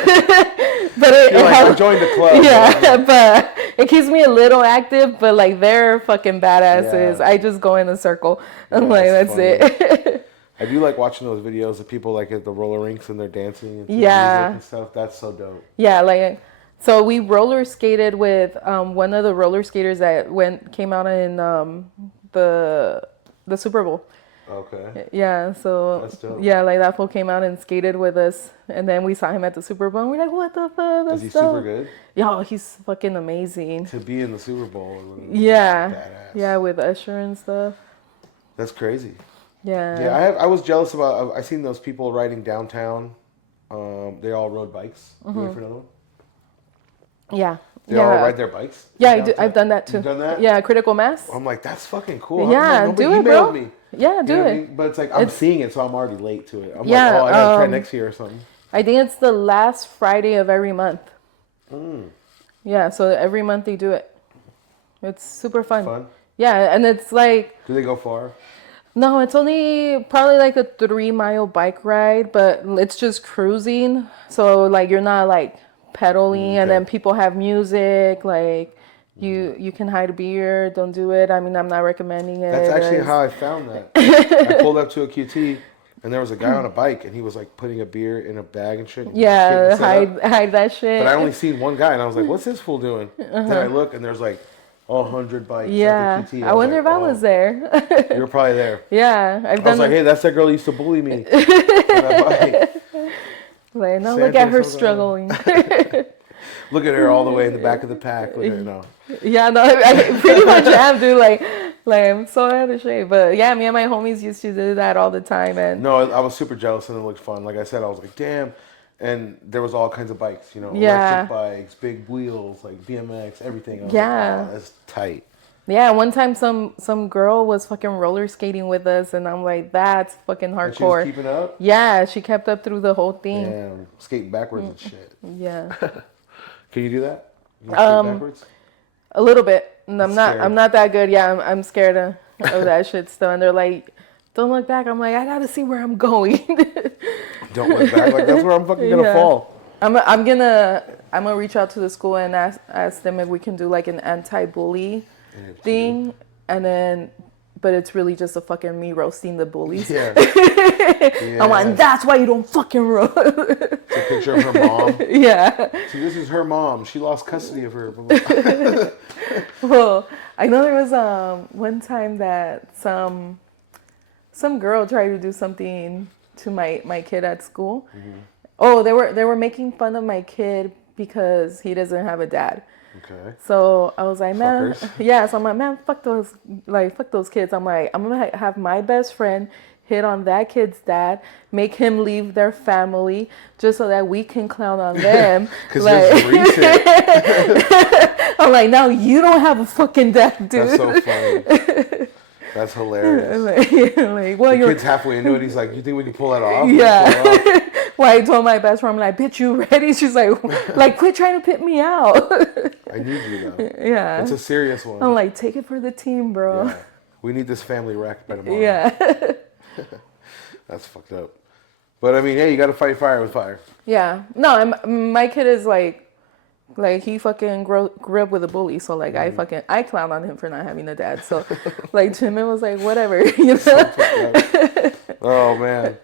I joined the club. Yeah, but it keeps me a little active. But like they're fucking badasses. Yeah. I just go in a circle. I'm like, that's it. I do like watching those videos of people like at the roller rinks and they're dancing and music and stuff. That's so dope. Yeah, like so we roller skated with one of the roller skaters that came out in the Super Bowl. Okay. Yeah, so that's dope. Yeah, like that fool came out and skated with us, and then we saw him at the Super Bowl. And we're like, what the fuck? That's Is he dope. super good? Yo, he's fucking amazing. To be in the Super Bowl. Yeah. Badass. Yeah, with Usher and stuff. That's crazy. Yeah. Yeah, I was jealous about. I seen those people riding downtown. They all rode bikes. You ready for another one? Yeah. They all ride their bikes. Yeah, I've done that too. You've done that? Yeah, Critical Mass. I'm like, that's fucking cool. Yeah, like, do it, bro. Me. Yeah, do it. I mean? But it's like I'm seeing it, so I'm already late to it. I'm like, I gotta try next year or something. I think it's the last Friday of every month. Yeah, so every month they do it. It's super fun. Fun? Yeah, and it's like, Do they go far? no, it's only probably like a 3 mile bike ride, but it's just cruising. So like you're not like pedaling, and then people have music. Like you can hide a beer. Don't do it. I mean, I'm not recommending it. That's actually how I found that. I pulled up to a QT, and there was a guy on a bike, and he was like putting a beer in a bag and shit. And Yeah, hide that shit. But I only seen one guy, and I was like, "What's this fool doing?" Then I look, and there's like 100 bikes Yeah, at the QT. I wonder if I was there. You were probably there. Yeah, I was like, "Hey, that's that girl who used to bully me." On that bike. Like, no, Sandra look at her or something. struggling. Look at her all the way in the back of the pack. Look at her now. Yeah, no, I pretty much am, dude. Like I'm so out of shape. But yeah, me and my homies used to do that all the time. And No, I was super jealous, and it looked fun. Like I said, I was like, "Damn." And there was all kinds of bikes, you know, Yeah. electric bikes, big wheels, like BMX, everything. I was Yeah. like, wow, that's tight. yeah, one time some girl was fucking roller skating with us, and I'm like, that's fucking And she was hardcore. keeping up. Yeah, she kept up through the whole thing. Damn, skating backwards and shit. Yeah, Can you do that? You skate backwards? a little bit. And Scary. I'm not that good. Yeah, I'm scared of that shit still. And they're like, don't look back. I'm like, I gotta see where I'm going. Don't look back. Like that's where I'm fucking gonna Yeah. fall. I'm gonna reach out to the school and ask them if we can do like an anti-bully thing, and then, but it's really just a fucking me roasting the bullies. Yeah. I'm like, that's why you don't fucking roast. It's a picture of her mom. Yeah. See, this is her mom. She lost custody of her. Well, I know there was one time that some girl tried to do something to my kid at school. Mm-hmm. Oh, they were making fun of my kid because he doesn't have a dad. Okay. So I was like, man, Fuckers. yeah. So I'm like, man, fuck those kids. I'm like, I'm gonna have my best friend hit on that kid's dad, make him leave their family, just so that we can clown on them. Because like, it's recent. I'm like, now you don't have a fucking dad, dude. That's so funny. That's hilarious. like, well, The kid's halfway into it. He's like, "You think we can pull that off?" Yeah. Well, I told my best friend, I'm like, bitch, you ready? She's like, quit trying to pit me out. I need you though. Yeah. It's a serious one. I'm like, take it for the team, bro. Yeah. We need this family wrecked by tomorrow. Yeah. That's fucked up. But I mean, hey, you got to fight fire with fire. Yeah. No, my kid is like he fucking grew up with a bully, so like I clown on him for not having a dad. So like to him it was like whatever, you know. Oh man,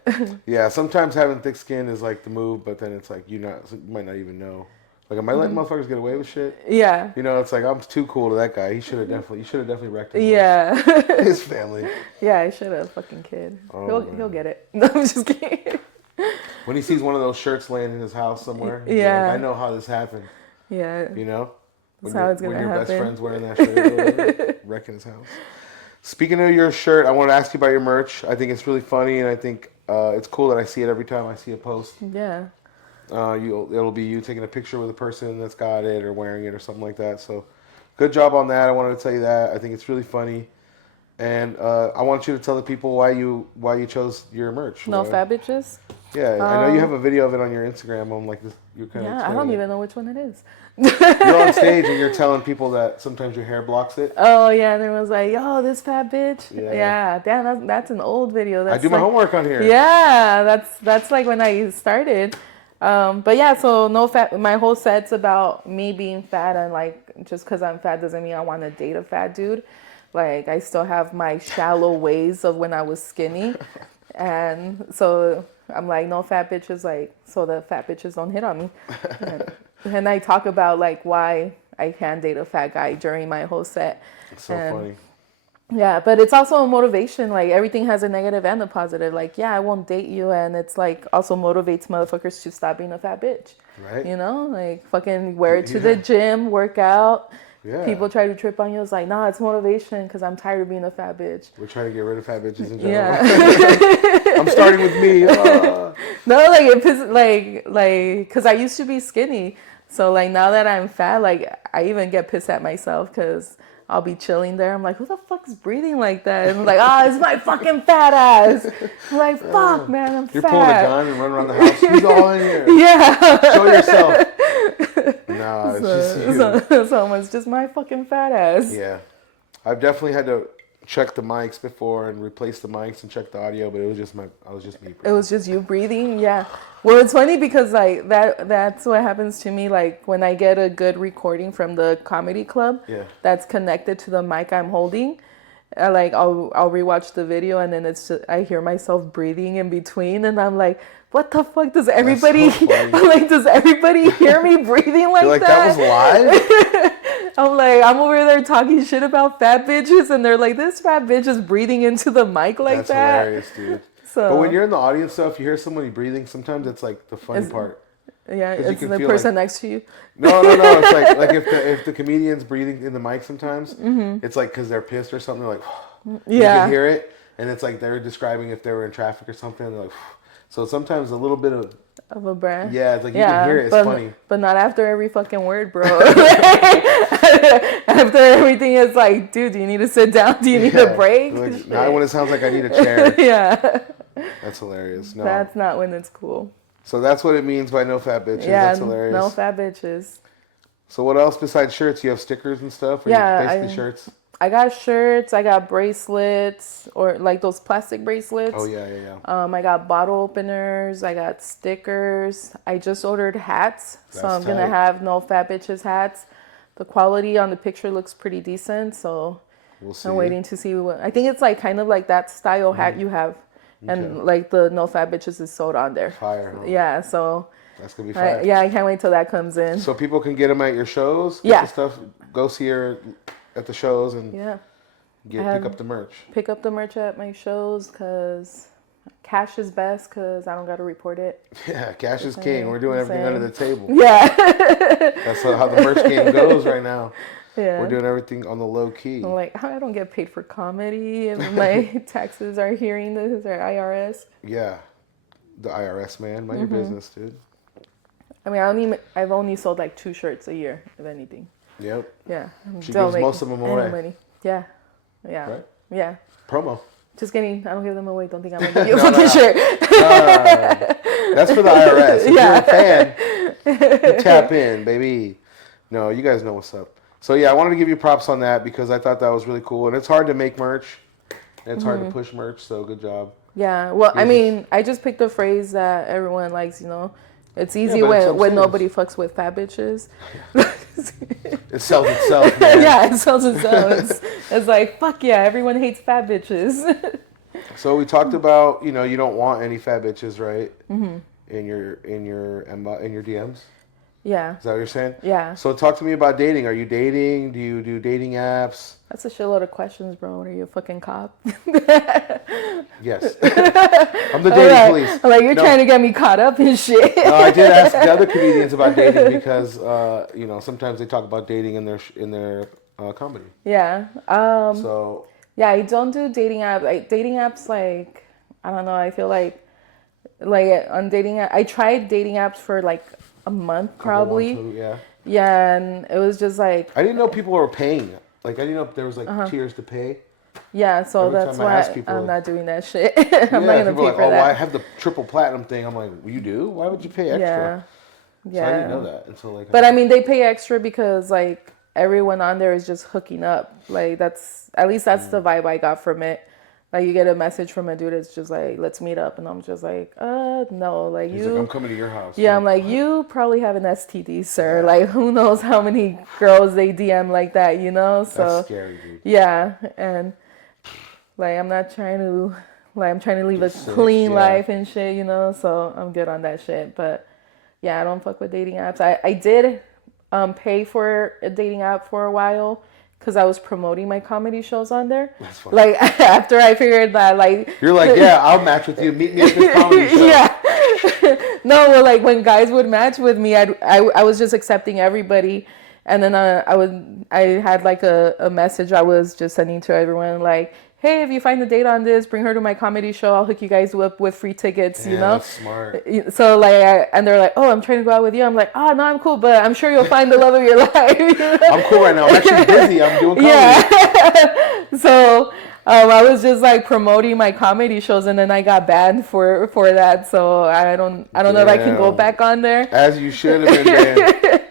yeah. Sometimes having thick skin is like the move, but then it's like you might not even know. Like, am I letting motherfuckers get away with shit? Yeah. You know, it's like I'm too cool to that guy. You should have definitely wrecked him. Yeah. His family. Yeah, I should have fucking kid. Oh, He'll get it. No, I'm just kidding. When he sees one of those shirts laying in his house somewhere, he's Yeah. like, I know how this happened. Yeah. You know? That's how it's gonna When your best happen. friend's wearing that shirt or whatever, wrecking his house. Speaking of your shirt, I want to ask you about your merch. I think it's really funny, and I think it's cool that I see it every time I see a post. Yeah. It'll be you taking a picture with a person that's got it or wearing it or something like that. So, good job on that. I wanted to tell you that. I think it's really funny, and I want you to tell the people why you chose your merch. No fat bitches. Yeah, I know you have a video of it on your Instagram. I'm like this. You're kind of. Yeah, I don't even know which one it is. You're on stage and you're telling people that sometimes your hair blocks it. Oh yeah, and everyone's like, "Yo, this fat bitch." Yeah. Yeah, damn, that's an old video. That's I do my homework on here. Yeah, that's like when I started. But yeah, so no fat. My whole set's about me being fat, and like just because I'm fat doesn't mean I want to date a fat dude. Like I still have my shallow ways of when I was skinny, and so I'm like no fat bitches. Like so the fat bitches don't hit on me. And I talk about like why I can't date a fat guy during my whole set. It's so funny. Yeah, but it's also a motivation. Like everything has a negative and a positive. Like, yeah, I won't date you, and it's like also motivates motherfuckers to stop being a fat bitch. Right. You know, like fucking wear it to the gym, work out. Yeah. People try to trip on you. It's like, nah, it's motivation because I'm tired of being a fat bitch. We're trying to get rid of fat bitches in general. Yeah. I'm starting with me. No, like it pisses, like, cause I used to be skinny. So like now that I'm fat, like I even get pissed at myself because I'll be chilling there. I'm like, who the fuck's breathing like that? And I'm like, it's my fucking fat ass. I'm like, fuck, man, I'm You're fat. pulling a gun and running around the house. Who's all in here? Yeah. Show yourself. No, it's just you. So it's just my fucking fat ass. Yeah. I've definitely had to check the mics before and replace the mics and check the audio, but I was just me. It was just you breathing, yeah. Well, it's funny because like that's what happens to me. Like when I get a good recording from the comedy club, that's connected to the mic I'm holding. I'll rewatch the video and then I hear myself breathing in between, and I'm like, what the fuck does everybody like? Does everybody hear me breathing like, You're that? That was live. I'm like, I'm over there talking shit about fat bitches, and they're like, this fat bitch is breathing into the mic like That's that. Hilarious, dude. So, but when you're in the audience, though, if you hear somebody breathing, sometimes it's like the funny part. Yeah, it's the person next to you. No. It's like if the comedian's breathing in the mic, sometimes it's like because they're pissed or something. They're like, you can hear it, and it's like they're describing if they were in traffic or something. They're like, so sometimes a little bit of a brand. Yeah, it's like you can hear it. It's funny, but not after every fucking word, bro. After everything, it's like, dude, do you need to sit down? Do you need a break? Like, not when it sounds like I need a chair. Yeah, that's hilarious. No, that's not when it's cool. So that's what it means by no fat bitches. Yeah, that's hilarious. No fat bitches. So what else besides shirts? You have stickers and stuff? Or basically shirts? I got shirts. I got bracelets, or like those plastic bracelets. Oh, yeah. I got bottle openers. I got stickers. I just ordered hats. So I'm going to have no fat bitches hats. The quality on the picture looks pretty decent. So we'll see. I'm waiting to see what... I think it's like kind of like that style hat you have. And like the no fat bitches is sold on there. Fire. Huh? Yeah, so that's gonna be fire. I can't wait till that comes in. So people can get them at your shows. Get the stuff. Go see her at the shows and pick up the merch. Pick up the merch at my shows because cash is best because I don't got to report it. Yeah, cash is king. We're doing everything under the table. Yeah, that's how the merch game goes right now. Yeah. We're doing everything on the low key. I'm like, I don't get paid for comedy, and my taxes are hearing this, or IRS. Yeah, the IRS, man. Mind your business, dude. I mean, I've only sold like 2 shirts a year, if anything. Yep. Yeah. She gives most of them away. Money. Yeah. Yeah. Right? Yeah. Promo. Just kidding. I don't give them away. Don't think I'm going to give you a fucking shirt. That's for the IRS. If you're a fan, you tap in, baby. No, you guys know what's up. So yeah, I wanted to give you props on that because I thought that was really cool. And it's hard to make merch. And it's hard to push merch, so good job. Yeah, well, I mean, I just picked a phrase that everyone likes, you know. It's easy when nobody fucks with fat bitches. It sells itself, man. Yeah, it sells itself. It's like, fuck yeah, everyone hates fat bitches. So we talked about, you don't want any fat bitches, right? In your DMs? Yeah. Is that what you're saying? Yeah. So talk to me about dating. Are you dating? Do you do dating apps? That's a shitload of questions, bro. Are you a fucking cop? Yes. I'm the dating police. Like, you're trying to get me caught up in shit. No, I did ask the other comedians about dating because, sometimes they talk about dating in their comedy. Yeah. So. Yeah, I don't do dating apps. Dating apps, like, I don't know. I feel like on dating apps, I tried dating apps for like a month probably. Yeah, and it was just like I didn't know people were paying. Like I didn't know if there was like tiers to pay. Yeah, so that's why I'm not doing that shit. I'm not gonna pay for that. Oh, I have the triple platinum thing. I'm like, well, you do? Why would you pay extra? Yeah. So I didn't know that until like. But I mean, they pay extra because like everyone on there is just hooking up. Like that's the vibe I got from it. Like you get a message from a dude that's just like, let's meet up, and I'm just like, no, like He's like, I'm coming to your house. Yeah, I'm like, you probably have an STD, sir. Yeah. Like who knows how many girls they DM like that, you know? So that's scary, dude. Yeah, and like I'm trying to live a clean life and shit, you know? So I'm good on that shit. But yeah, I don't fuck with dating apps. I did pay for a dating app for a while. Because I was promoting my comedy shows on there. That's funny. Like, after I figured that, like... You're like, yeah, I'll match with you. Meet me at this comedy show. Yeah. No, well, like, when guys would match with me, I was just accepting everybody. And then I had, like, a message I was just sending to everyone, like, hey, if you find the date on this, bring her to my comedy show. I'll hook you guys up with free tickets, you know? That's smart. So, like, and they're like, oh, I'm trying to go out with you. I'm like, oh, no, I'm cool, but I'm sure you'll find the love of your life. You know? I'm cool right now. I'm actually busy. I'm doing comedy. Yeah. So, I was just, like, promoting my comedy shows, and then I got banned for that. So, I don't know if I can go back on there. As you should have been banned.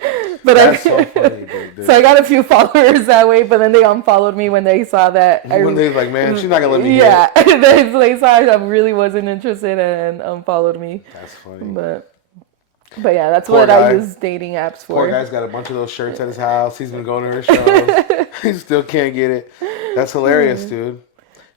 But That's so funny, dude. So I got a few followers that way, but then they unfollowed me when they saw that. When they was like, man, she's not gonna let me Yeah, hit it. they saw I really wasn't interested and unfollowed me. That's funny. But yeah, that's Poor what guy. I use dating apps for. Poor guy's got a bunch of those shirts at his house. He's been going to her shows. He still can't get it. That's hilarious, dude.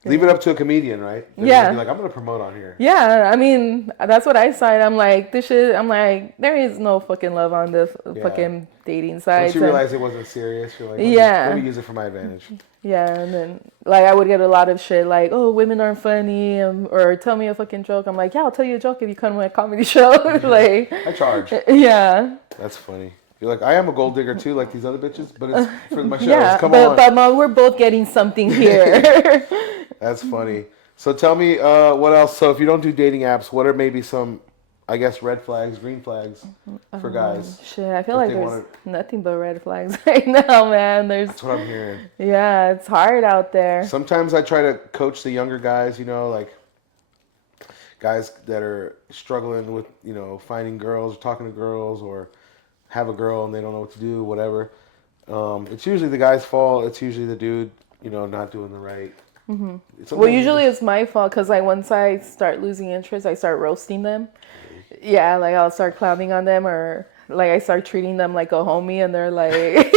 Leave it up to a comedian, right? They're gonna be like, I'm gonna promote on here. Yeah, I mean, that's what I said. I'm like, this shit. I'm like, there is no fucking love on this fucking dating site. Once you realize it wasn't serious, you're like, let me use it for my advantage. Yeah, and then like I would get a lot of shit like, oh, women aren't funny, or tell me a fucking joke. I'm like, yeah, I'll tell you a joke if you come to my comedy show. Like, I charge. Yeah. That's funny. You're like, I am a gold digger too, like these other bitches, but it's for my shows. Yeah, Come on. But we're both getting something here. That's funny. So tell me, what else? So if you don't do dating apps, what are maybe some, I guess, red flags, green flags for guys? Shit, I feel like there's nothing but red flags right now, man. That's what I'm hearing. Yeah, it's hard out there. Sometimes I try to coach the younger guys, you know, like guys that are struggling with, you know, finding girls, talking to girls, or have a girl and they don't know what to do, whatever. It's usually the guy's fault. It's usually the dude, you know, not doing the right. Well, usually it's my fault because like once I start losing interest, I start roasting them. Yeah, like I'll start clowning on them, or like I start treating them like a homie, and they're like,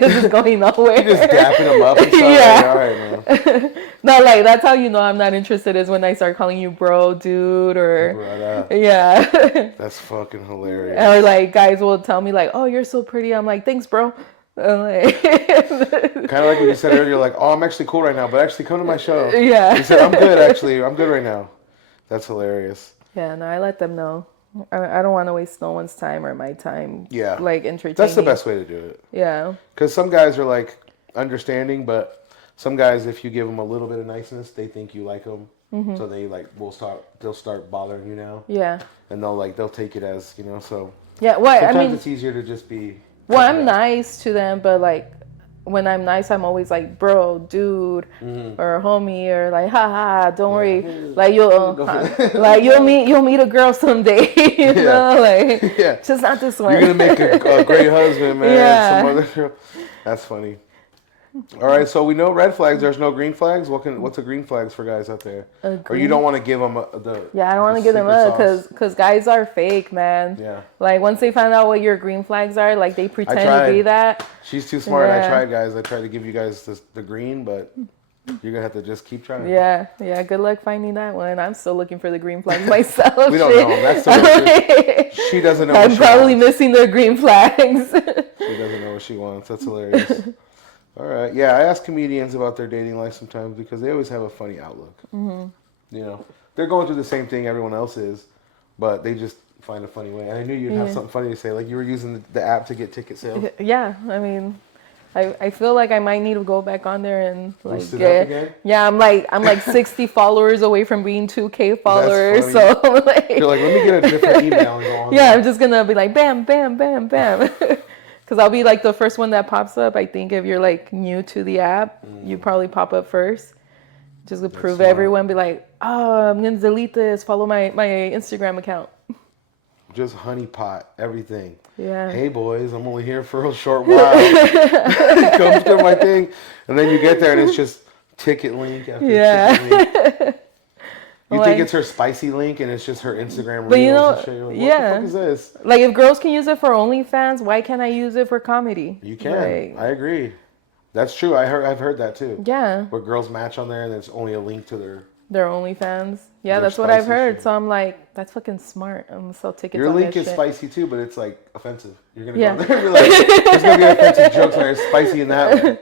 this is going nowhere. You're just dapping them up and stuff. Yeah. Like, all right, man. No, like that's how you know I'm not interested, is when I start calling you bro, dude, or yeah. That's fucking hilarious. Or like guys will tell me like, oh, you're so pretty. I'm like, thanks, bro. Like, kind of like when you said earlier, like, oh, I'm actually cool right now, but actually come to my show. Yeah. You said, I'm good, actually. I'm good right now. That's hilarious. Yeah, no, I let them know. I don't want to waste no one's time or my time. Yeah. Like entertaining. That's the best way to do it. Yeah. Because some guys are like understanding, but some guys, if you give them a little bit of niceness, they think you like them. So they like they'll start bothering you now. Yeah. And they'll take it as, you know, so. Yeah, well, sometimes I mean, it's easier to just be. well, I'm nice to them, but like when I'm nice, I'm always like, bro, dude, or homie, or like, haha, don't worry, like you'll meet a girl someday, you know, like just not this one. You're gonna make a great husband, man. Yeah. Some other girl. That's funny. All right, so we know red flags. There's no green flags. What's a green flags for guys out there? Or you don't want to give them the. Yeah, I don't want to give them up because guys are fake, man. Yeah. Like once they find out what your green flags are, like they pretend to be that. She's too smart. Yeah. I tried, guys. I tried to give you guys the green, but you're gonna have to just keep trying. Yeah. Good luck finding that one. I'm still looking for the green flags myself. We don't know. That's the she doesn't know. I'm probably missing the green flags. She doesn't know what she wants. That's hilarious. All right. Yeah, I ask comedians about their dating life sometimes because they always have a funny outlook. You know, they're going through the same thing everyone else is, but they just find a funny way. And I knew you'd have something funny to say, like you were using the app to get ticket sales. Yeah, I mean, I feel like I might need to go back on there and like Boost it up again? Yeah, I'm like 60 followers away from being 2K followers. So like, you're like, let me get a different email and go on. Yeah, I'm just gonna be like bam, bam, bam, bam. Because I'll be like the first one that pops up. I think if you're like new to the app, you probably pop up first. Just to prove everyone, be like, oh, I'm going to delete this. Follow my Instagram account. Just honeypot everything. Yeah. Hey, boys, I'm only here for a short while. Come to my thing. And then you get there and it's just ticket link after ticket link. You think it's her spicy link and it's just her Instagram reels and shit. You're like, what the fuck is this? Like, if girls can use it for OnlyFans, why can't I use it for comedy? You can. I agree. That's true. I've heard that too. Yeah. Where girls match on there and it's only a link to their OnlyFans. Yeah, that's what I've heard. Shit. So I'm like, that's fucking smart. I'm gonna sell tickets. Your on link is shit. Spicy too, but it's like offensive. You're gonna go there and be like, there's gonna be offensive jokes on there. It's spicy in that one.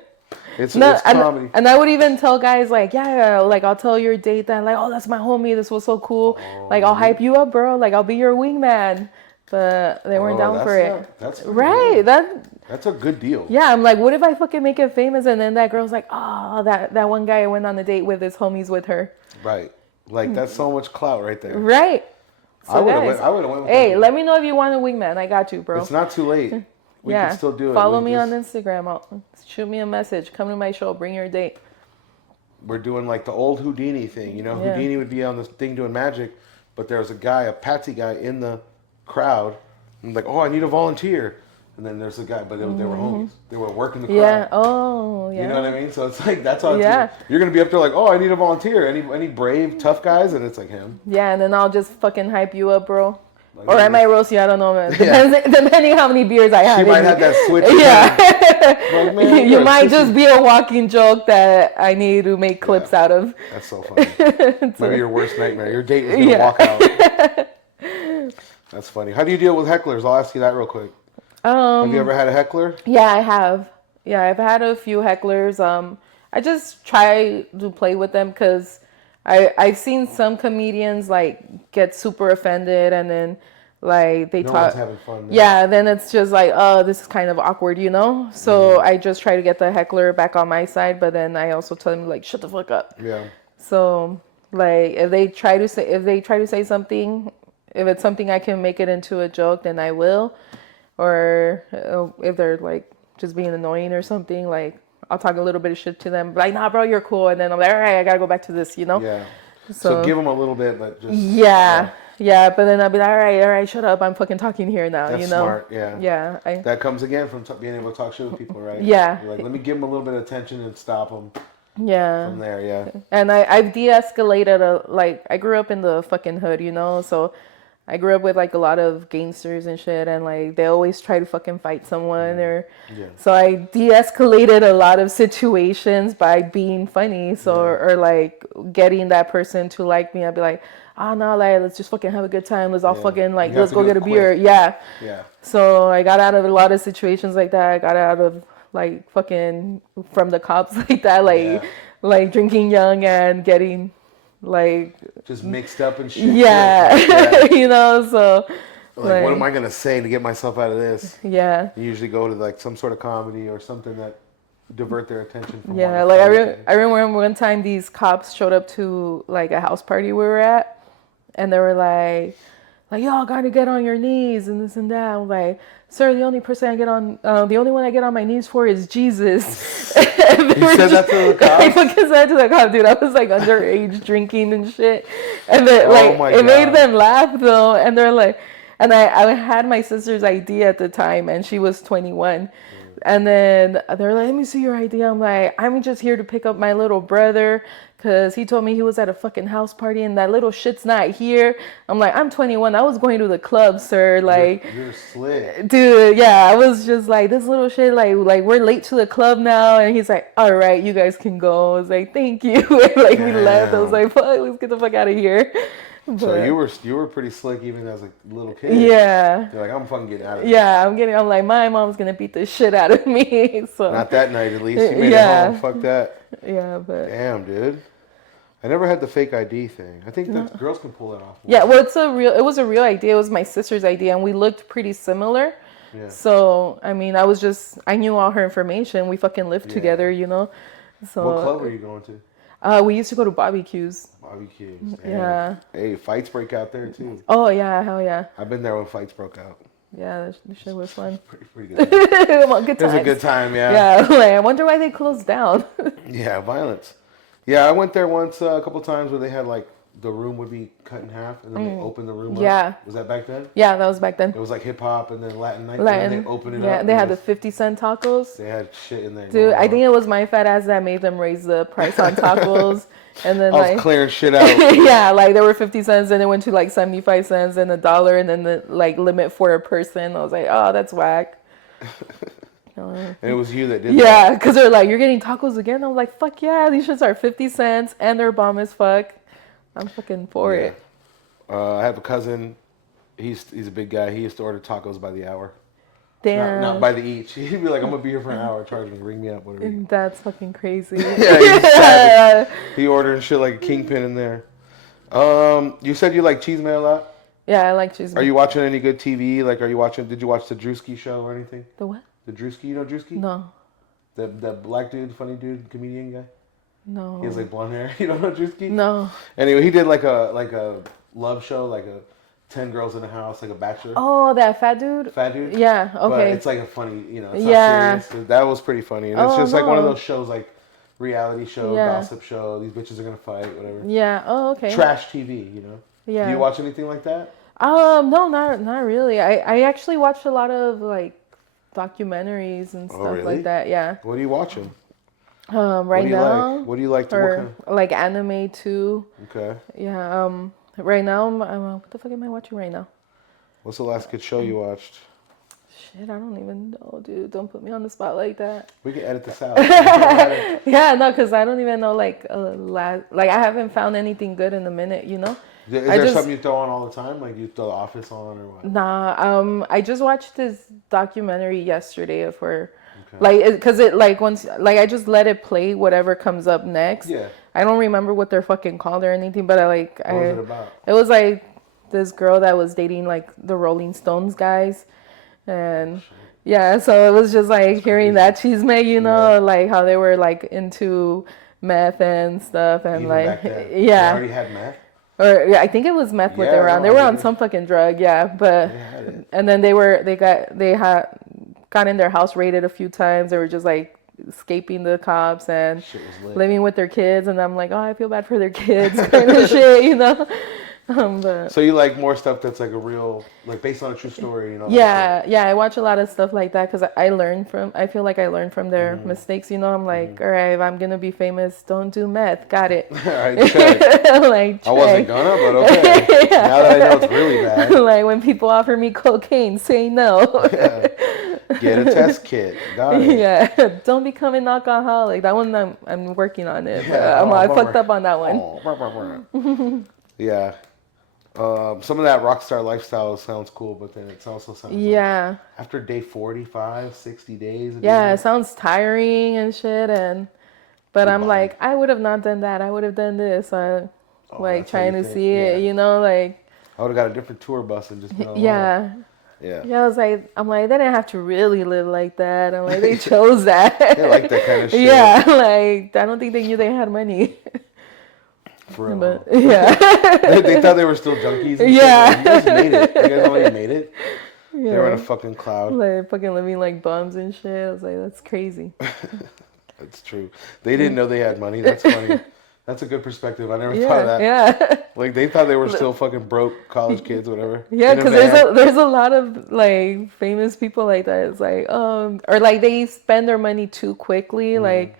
It's comedy. And I would even tell guys like, like I'll tell your date that like, oh, that's my homie. This was so cool. Like I'll hype you up, bro. Like I'll be your wingman. But they weren't down for it. That's right. That's a good deal. Yeah, I'm like, what if I fucking make it famous and then that girl's like, oh, that one guy I went on a date with, his homies with her. Right. Like that's so much clout right there. Right. So I would have went with hey, let me know if you want a wingman. I got you, bro. It's not too late. We can still do it. Follow me on Instagram. Shoot me a message. Come to my show. Bring your date. We're doing like the old Houdini thing. You know, Houdini would be on this thing doing magic, but there was a patsy guy in the crowd. And like, oh, I need a volunteer. And then there's a guy, but they were homies. They were working the crowd. Yeah. Oh, yeah. You know what I mean? So it's like, that's how Yeah. you're going to be up there like, oh, I need a volunteer. Any brave, tough guys? And it's like him. Yeah, and then I'll just fucking hype you up, bro. Like, Or I might roast you. I don't know, man. Depending how many beers I have. She might have that switch. Yeah. Like, man, you might just be a walking joke that I need to make clips out of. That's so funny. Maybe your worst nightmare. Your date is going to walk out. That's funny. How do you deal with hecklers? I'll ask you that real quick. Have you ever had a heckler? Yeah, I have. Yeah, I've had a few hecklers. I just try to play with them because I've seen some comedians like get super offended and then like they No talk. one's having fun. Yeah, then it's just like, oh, this is kind of awkward, you know? So I just try to get the heckler back on my side, but then I also tell them like, shut the fuck up. Yeah. So like if they try to say something, if it's something I can make it into a joke, then I will. Or if they're like just being annoying or something, like I'll talk a little bit of shit to them, like, nah, bro, you're cool. And then I'm like, all right, I gotta go back to this, you know? Yeah. So give them a little bit, but just. Yeah. Yeah, but then I'll be like, all right, shut up. I'm fucking talking here now, That's you know? smart, yeah. Yeah. That comes again from being able to talk shit with people, right? Yeah. You're like, let me give them a little bit of attention and stop them. Yeah. From there, yeah. And I've de-escalated, like, I grew up in the fucking hood, you know? So I grew up with, like, a lot of gangsters and shit, and, like, they always try to fucking fight someone, or... Yeah. So I de-escalated a lot of situations by being funny, so, or, like, getting that person to like me. I'd be like, oh, no, like, let's just fucking have a good time. Let's all fucking, like, let's go get a beer. Yeah. Yeah. So I got out of a lot of situations like that. I got out of, like, fucking from the cops like that, like drinking young and getting... like just mixed up and shit. Yeah. You know, so like what am I gonna say to get myself out of this? Yeah. You usually go to like some sort of comedy or something that divert their attention from like I remember one time these cops showed up to like a house party we were at, and they were like y'all gotta get on your knees and this and that. I'm like, sir, the only one I get on my knees for is Jesus. You said that to the cops? I fucking said to the cop, dude. I was like underage drinking and shit, and then like it made them laugh though, and they're like, and I had my sister's ID at the time, and she was 21. And then they're like, let me see your ID. I'm like, I'm just here to pick up my little brother because he told me he was at a fucking house party and that little shit's not here. I'm like, I'm 21. I was going to the club, sir. Like, you're slick. Dude, yeah. I was just like, this little shit, like we're late to the club now. And he's like, all right, you guys can go. I was like, thank you. And like, we left. I was like, fuck, let's get the fuck out of here. But, so you were pretty slick even as a little kid. Yeah. You're like, I'm fucking getting out of here. Yeah, I'm like, my mom's gonna beat the shit out of me. So not that night at least. You made it home. Fuck that. Yeah, but damn, dude. I never had the fake ID thing. I think that girls can pull that off. Yeah, well, it was a real idea. It was my sister's idea, and we looked pretty similar. Yeah. So I mean, I knew all her information. We fucking lived together, you know. So what club were you going to? We used to go to barbecues. Barbecues. Damn. Yeah. Hey, fights break out there too. Oh yeah, hell yeah. I've been there when fights broke out. Yeah, this shit was fun. Pretty good. Good times. It was a good time, yeah. Yeah, like, I wonder why they closed down. Yeah, violence. Yeah, I went there once a couple times where they had like the room would be cut in half and then they opened the room up. Was that back then? Yeah, that was back then. It was like hip hop and then Latin night. And they opened it up. Yeah, they had the 50-cent tacos. They had shit in there. Dude, I think it was my fat ass that made them raise the price on tacos. And then I was clearing shit out. Yeah, like there were 50 cents and it went to like 75 cents and $1 and then the like limit for a person. I was like, oh, that's whack. And it was you that did that. Yeah, because they're like, you're getting tacos again? I was like, fuck yeah, these shits are 50 cents and they're bomb as fuck. I'm fucking for it. I have a cousin. He's a big guy. He used to order tacos by the hour. Damn. Not by the each. He'd be like, I'm going to be here for an hour. Charge me. Ring me up. Whatever. That's fucking crazy. Yeah, he's savage. He ordering shit like a kingpin in there. You said you like Cheese Man a lot? Yeah, I like Cheese Man. Are you watching any good TV? Like, did you watch the Drewski show or anything? The what? The Drewski. You know Drewski? No. The black dude, funny dude, comedian guy? No. He has like blonde hair. You don't know Drewski? No. Anyway, he did like a love show, like a 10 girls in a house, like a bachelor. Oh, that fat dude? Fat dude? Yeah, okay. But it's like a funny, it's not serious. That was pretty funny. And it's just like one of those shows, like reality show, gossip show. These bitches are going to fight, whatever. Yeah, oh, okay. Trash TV, you know? Yeah. Do you watch anything like that? No, not really. I actually watched a lot of like documentaries and Oh, stuff really? like that. Yeah. What are you watching? Right now, What do you like to what or kind like anime too. of, okay. Yeah. Right now, what the fuck am I watching right now? What's the last good show you watched? Shit, I don't even know, dude. Don't put me on the spot like that. We can edit this out. Yeah, no, because I don't even know like like I haven't found anything good in a minute, you know. Is I there just something you throw on all the time? Like you throw The Office on or what? nah. I just watched this documentary yesterday of her, Okay. like, because it like once like I just let it play whatever comes up next. Yeah. I don't remember what they're fucking called or anything, but What was it about? it was like this girl that was dating like the Rolling Stones guys, and yeah, so it was just like hearing that chisme, you know, like how they were like into meth and stuff, and Even like back then, they yeah, already had meth. or yeah, I think it was meth what they were on. They were on some fucking drug, yeah, but They had it. and then they had got in their house raided a few times. They were just like escaping the cops and Shit was lit. living with their kids, and I'm like, oh, I feel bad for their kids, kind of shit, you know. But So you like more stuff that's like a real, like based on a true story, you know? yeah, I watch a lot of stuff like that because I feel like I learn from their mistakes, you know. I'm like, all right, if I'm gonna be famous, don't do meth. Got it. All right, check. Like, I wasn't gonna, but okay. Now that I know it's really bad. Like when people offer me cocaine, say no. Yeah. Get a test kit. Got it. Yeah, don't become an alcoholic. That one I'm working on it. Yeah, I fucked up on that one. Oh. Yeah. Some of that rock star lifestyle sounds cool, but then it also sounds like after day 45, 60 days. Yeah, it sounds tiring and shit. But I'm like, I would have not done that. I would have done this. Like trying to see it, you know, like. I would have got a different tour bus and just been all Yeah. Yeah. Yeah, I'm like, they didn't have to really live like that. I'm like, they chose that. They like that kind of shit. Yeah, like, I don't think they knew they had money. For real. But, yeah. They thought they were still junkies. And Yeah. shit. Like, you guys made it. You guys already made it. Yeah. They were in a fucking cloud. Like, fucking living like bums and shit. I was like, that's crazy. That's true. They didn't know they had money. That's funny. That's a good perspective. I never thought of that. Yeah. Like, they thought they were still fucking broke college kids, whatever. Yeah, because there's a lot of like famous people like that. It's like, or like they spend their money too quickly. Like,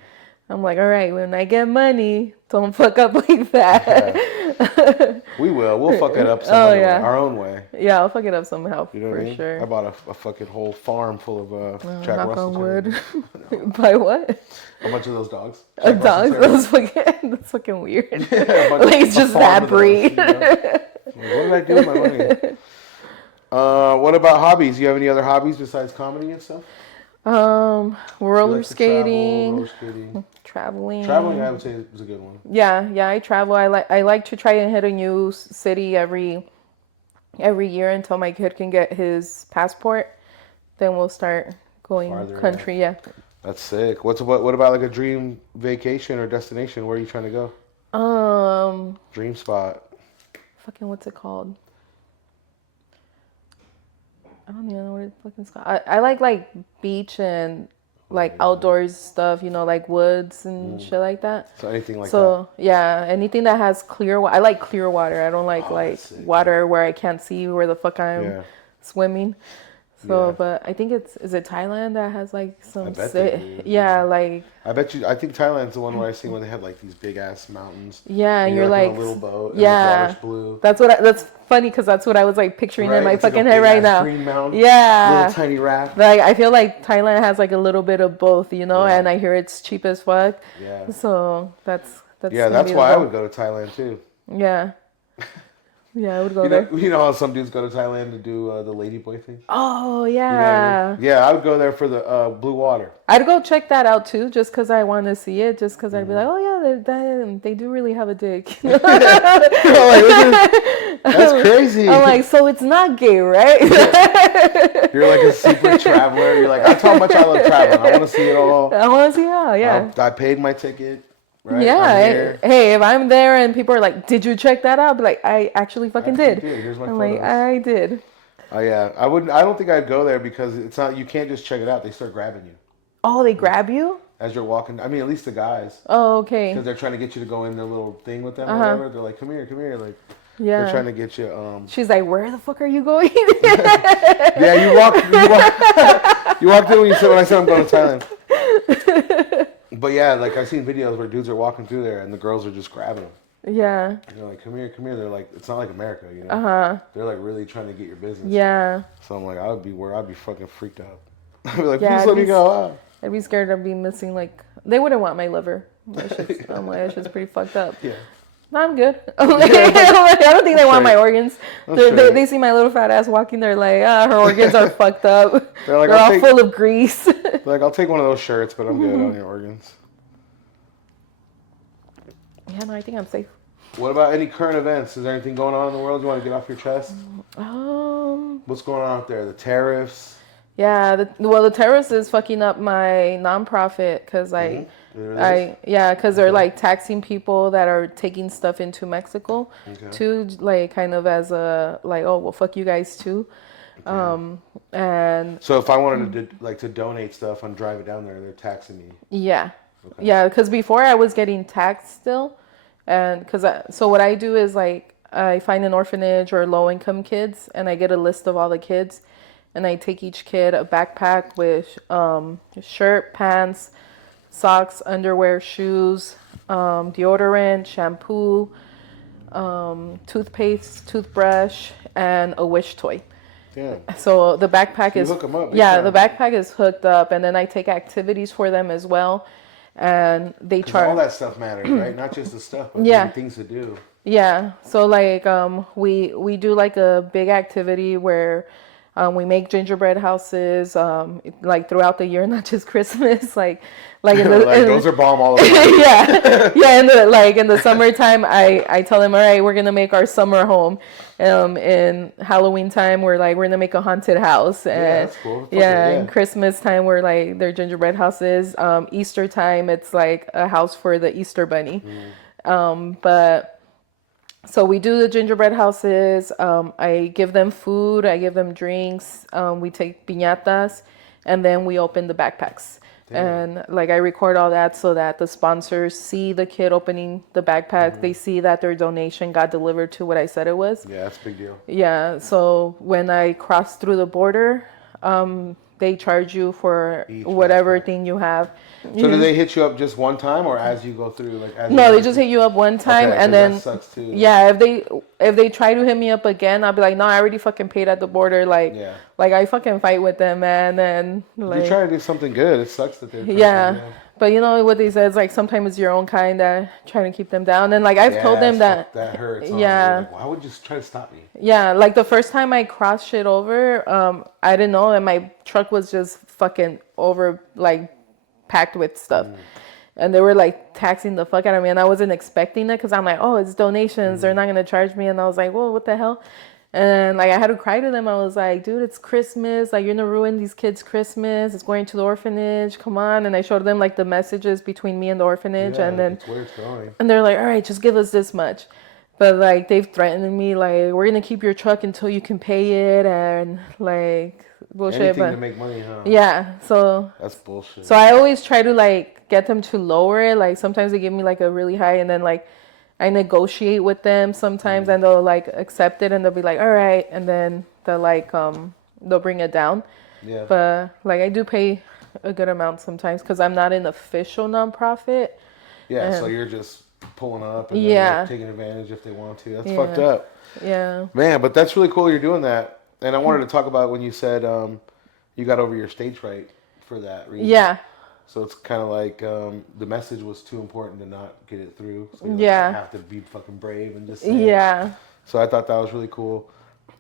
I'm like, all right, when I get money, don't fuck up like that. Yeah. We will. We'll fuck it up some other way, our own way. Yeah, I'll fuck it up somehow, you know what I mean? sure. I bought a fucking whole farm full of Jack knock Russell on wood. Terriers. By what? A bunch of those dogs. Dogs? That's fucking weird. Yeah, like, it's just that breed. Those, you know? What did I do with my money? What about hobbies? You have any other hobbies besides comedy and stuff? Roller skating. Roller skating. Traveling. Traveling, I would say, is a good one. Yeah, I travel. I like to try and hit a new city every year until my kid can get his passport. Then we'll start going farther country. Yeah. That's sick. What about like a dream vacation or destination? Where are you trying to go? Dream spot. Fucking what's it called? I don't even know what it's fucking called. I like beach and like outdoors stuff, you know, like woods and shit like that. So anything like that. So yeah, anything that has clear water. I like clear water. I don't like water where I can't see where the fuck I'm swimming. So, but I think is it Thailand that has like some like I bet you. I think Thailand's the one where I seen where they have like these big ass mountains. Yeah, and you're like in a little boat. Yeah, and the blue. That's funny because that's what I was like picturing in my fucking head right now. Green mountain. Yeah, little tiny raft. Like I feel like Thailand has like a little bit of both, you know, and I hear it's cheap as fuck. Yeah. So that's why I would go to Thailand too. Yeah. Yeah, I would go there. You know how some dudes go to Thailand to do the ladyboy thing? Oh, yeah. You know what I mean? Yeah, I would go there for the blue water. I'd go check that out, too, just because I want to see it. Just because I'd be like, oh, yeah, they do really have a dick. That's crazy. I'm like, so it's not gay, right? You're like a secret traveler. You're like, that's how much I love traveling. I want to see it all. I want to see how, yeah. I paid my ticket. Right? Yeah. Hey, if I'm there and people are like, "Did you check that out?" I'll be like, "I actually fucking did." Here's my I'm photos. like, I did. Oh yeah, I wouldn't. I don't think I'd go there because it's not. You can't just check it out. They start grabbing you. Oh, they grab you as you're walking. I mean, at least the guys. Oh, okay. Because they're trying to get you to go in their little thing with them or whatever. They're like, "Come here, come here." Like, Yeah. They're trying to get you. She's like, where the fuck are you going? Yeah, you walked in when I said I'm going to Thailand. But yeah, like I've seen videos where dudes are walking through there and the girls are just grabbing them. Yeah. You're like, come here, come here. They're like, it's not like America, you know. They're like really trying to get your business. Yeah. So I'm like, I'd be fucking freaked out. I'd be like, Yeah, please let me go. Ah. I'd be scared of being missing. Like, they wouldn't want my liver. I'm like, that shit's pretty fucked up. Yeah. No, I'm good. I don't think they want my organs. They see my little fat ass walking. They're like, her organs are fucked up. They're all full of grease. Like, I'll take one of those shirts, but I'm good on your organs. Yeah, no, I think I'm safe. What about any current events? Is there anything going on in the world you want to get off your chest? What's going on out there? The tariffs? Yeah, the tariffs is fucking up my nonprofit because because they're like taxing people that are taking stuff into Mexico too, like kind of as a like, oh well, fuck you guys too. And so if I wanted to donate stuff and drive it down there, they're taxing me. Yeah, yeah, because before I was getting taxed still, and so what I do is like I find an orphanage or low income kids, and I get a list of all the kids. And I take each kid a backpack with shirt, pants, socks, underwear, shoes, deodorant, shampoo, toothpaste, toothbrush, and a wish toy. Yeah. So the backpack hook them up. Yeah, the backpack is hooked up, and then I take activities for them as well. And they charge. All that stuff matters, right? Not just the stuff, but things to do. Yeah. So like we do like a big activity where. We make gingerbread houses, like throughout the year, not just Christmas. Like in the, those are bomb all over. yeah. In the summertime, I tell them, all right, we're gonna make our summer home. In Halloween time, we're gonna make a haunted house. And that's cool. And Christmas time, we're like their gingerbread houses. Easter time, it's like a house for the Easter bunny. So we do the gingerbread houses. I give them food. I give them drinks. We take piñatas, and then we open the backpacks. Damn. And like I record all that so that the sponsors see the kid opening the backpack. They see that their donation got delivered to what I said it was. Yeah, that's a big deal. Yeah. So when I cross through the border, they charge you for whatever thing you have. So do they hit you up just one time, or as you go through? No, they just hit you up one time, and then that sucks too. Yeah, if they try to hit me up again, I'll be like, no, I already fucking paid at the border. Like I fucking fight with them, man. And like, you try to do something good. It sucks that they're but you know what they say is like sometimes it's your own kind that trying to keep them down. And like I've told them that hurts. Yeah. Like, why would you just try to stop me? Yeah, like the first time I crossed shit over, I didn't know, and my truck was just fucking over like packed with stuff. And they were like taxing the fuck out of me, and I wasn't expecting it because I'm like, oh, it's donations, they're not gonna charge me. And I was like, whoa, what the hell? And like I had to cry to them. I was like, dude, it's Christmas, like you're gonna ruin these kids' Christmas. It's going to the orphanage, come on. And I showed them like the messages between me and the orphanage, and then it's where it's going. And they're like, all right, just give us this much. But like they've threatened me, like we're gonna keep your truck until you can pay it, and like bullshit. Anything to make money, huh? Yeah, so that's bullshit. So I always try to like get them to lower it. Like sometimes they give me like a really high, and then like I negotiate with them sometimes, and they'll like accept it, and they'll be like, all right, and then they'll like they'll bring it down. Yeah. But like I do pay a good amount sometimes because I'm not an official nonprofit. Yeah, so you're just pulling up and then taking advantage if they want to. That's fucked up. Yeah. Man, but that's really cool you're doing that. And I wanted to talk about when you said you got over your stage fright for that reason. Yeah. So it's kind of like the message was too important to not get it through. So you have to be fucking brave and just say it. So I thought that was really cool,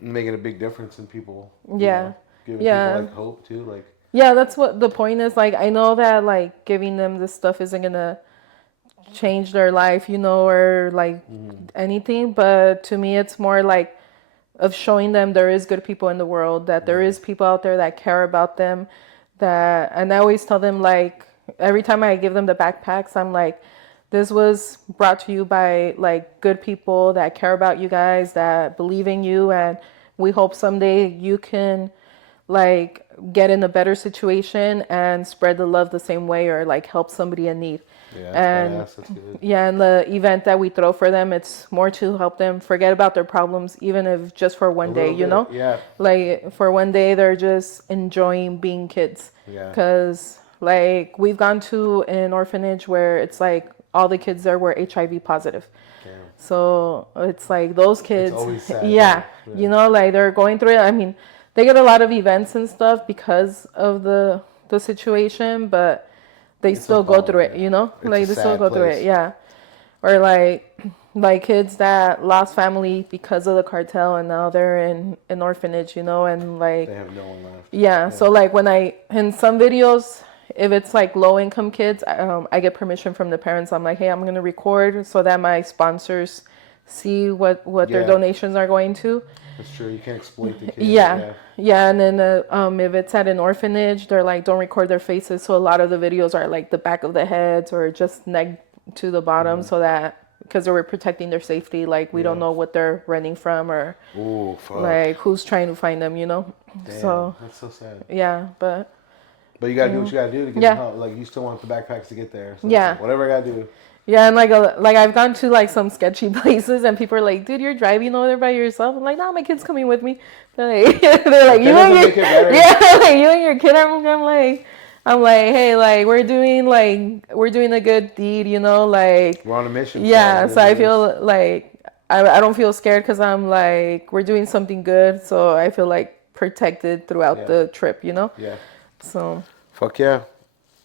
making a big difference in people. Yeah. Giving people like hope too. Like. Yeah, that's what the point is. Like I know that like giving them this stuff isn't gonna change their life, you know, or like anything. But to me, it's more like of showing them there is good people in the world, that there is people out there that care about them. And I always tell them, like, every time I give them the backpacks, I'm like, this was brought to you by like good people that care about you guys, that believe in you, and we hope someday you can like get in a better situation and spread the love the same way, or like help somebody in need. Yeah, And that's badass. That's good. yeah, and the event that we throw for them, it's more to help them forget about their problems, even if just for one day, you know? Yeah. Like for one day, they're just enjoying being kids. Yeah. Because like we've gone to an orphanage where it's like all the kids there were HIV positive. Damn. So it's like those kids, always sad, yeah, though. you know, like they're going through it. I mean, they get a lot of events and stuff because of the situation, but they still go through it, you know? It's like a they still sad go through place. it, yeah. Or like kids that lost family because of the cartel and now they're in an orphanage, you know, and like They have no one left. yeah. So like when in some videos, if it's like low income kids, I get permission from the parents. I'm like, hey, I'm gonna record so that my sponsors see what their Yeah. donations are going to. That's true. You can't exploit the kids. Yeah, and then if it's at an orphanage, they're like, don't record their faces. So a lot of the videos are like the back of the heads or just neck to the bottom, so that because we're protecting their safety. Like we don't know what they're running from or Ooh, fuck. like who's trying to find them, you know. Damn, So that's so sad. yeah, but you gotta do what you gotta do to get Yeah. them help. Like you still want the backpacks to get there. So Yeah. it's like, whatever I gotta do. yeah, and like I've gone to like some sketchy places, and people are like, "Dude, you're driving over there by yourself." I'm like, "No, my kid's coming with me." They're like, "You and your yeah, like you and your kid." I'm like, "Hey, like we're doing a good deed, you know, like We're on a mission. yeah." So I feel like I don't feel scared because I'm like we're doing something good, so I feel like protected throughout the trip, you know. Yeah. So Fuck yeah.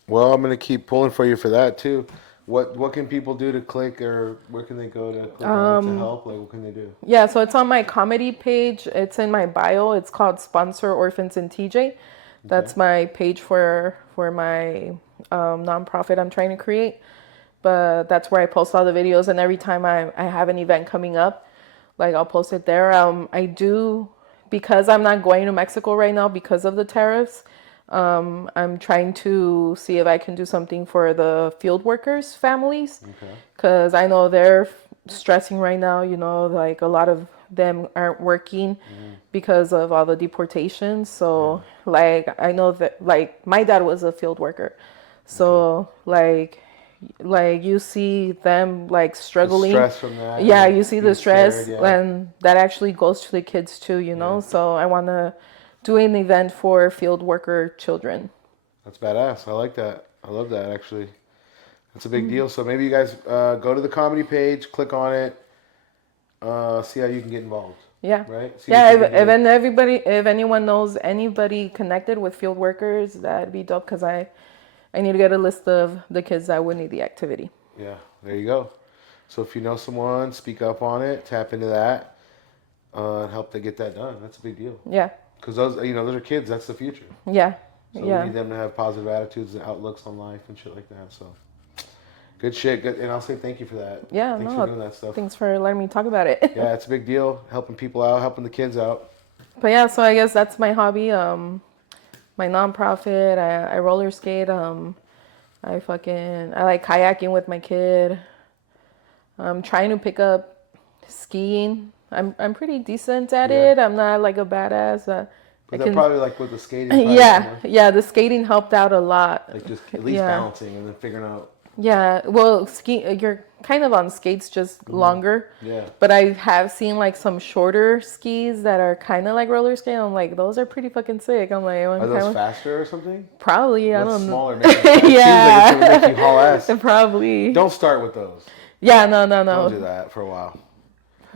Well, I'm gonna keep pulling for you for that too. What can people do to click, or where can they go to click on it to help? Like, what can they do? yeah, so it's on my comedy page. It's in my bio. It's called Sponsor Orphans in TJ. That's my page for my nonprofit I'm trying to create. But that's where I post all the videos, and every time I have an event coming up, like I'll post it there. I do, because I'm not going to Mexico right now because of the tariffs. I'm trying to see if I can do something for the field workers' families, because I know they're stressing right now. You know, like a lot of them aren't working because of all the deportations. So, like, I know that, like, my dad was a field worker, so like you see them like struggling. The stress from that. Yeah, you see the stress, scared, and that actually goes to the kids too. You know, so I want to do an event for field worker children. That's badass. I like that. I love that, actually. That's a big deal. So maybe you guys go to the comedy page, click on it, see how you can get involved. Yeah. Right? See Yeah, what you can do. if anyone knows anybody connected with field workers, that'd be dope, because I need to get a list of the kids that would need the activity. Yeah, there you go. So if you know someone, speak up on it, tap into that, and help to get that done. That's a big deal. Yeah. Because those are kids. That's the future. Yeah. So we need them to have positive attitudes and outlooks on life and shit like that. So good shit. Good. And I'll say thank you for that. Yeah. Thanks for doing that stuff. Thanks for letting me talk about it. Yeah, it's a big deal. Helping people out, helping the kids out. But yeah, so I guess that's my hobby. My nonprofit. I roller skate. I like kayaking with my kid. I'm trying to pick up skiing. I'm pretty decent at it. I'm not like a badass. But that probably like with the skating. Yeah. The skating helped out a lot. Like just at least balancing and then figuring out. Yeah, well, you're kind of on skates, just longer. Yeah. But I have seen like some shorter skis that are kind of like roller skating. I'm like, those are pretty fucking sick. I'm like, are those faster or something? Probably, I don't know. Smaller, maybe. Yeah. Seems like it would make you haul ass. Probably. Don't start with those. Yeah, no. Don't do that for a while.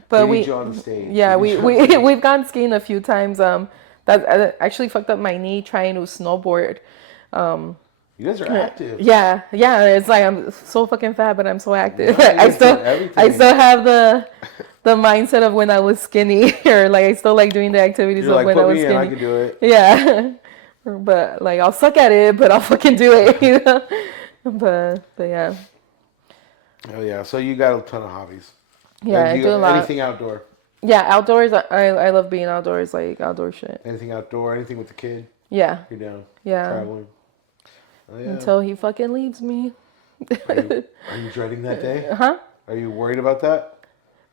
But we need you on the stage. Yeah, we've gone skiing a few times. That actually fucked up my knee trying to snowboard. You guys are active. Yeah. It's like I'm so fucking fat, but I'm so active. Yeah, I still have the mindset of when I was skinny, or like I still like doing the activities of when I was skinny. I can do it. Yeah, but like I'll suck at it, but I'll fucking do it. You know? But yeah. Oh yeah, so you got a ton of hobbies. Yeah, I do a lot. Anything outdoor? Yeah, outdoors. I love being outdoors, like outdoor shit. Anything outdoor? Anything with the kid? Yeah. You're down. Yeah. Traveling. Oh, yeah. Until he fucking leaves me. Are you dreading that day? Huh? Are you worried about that?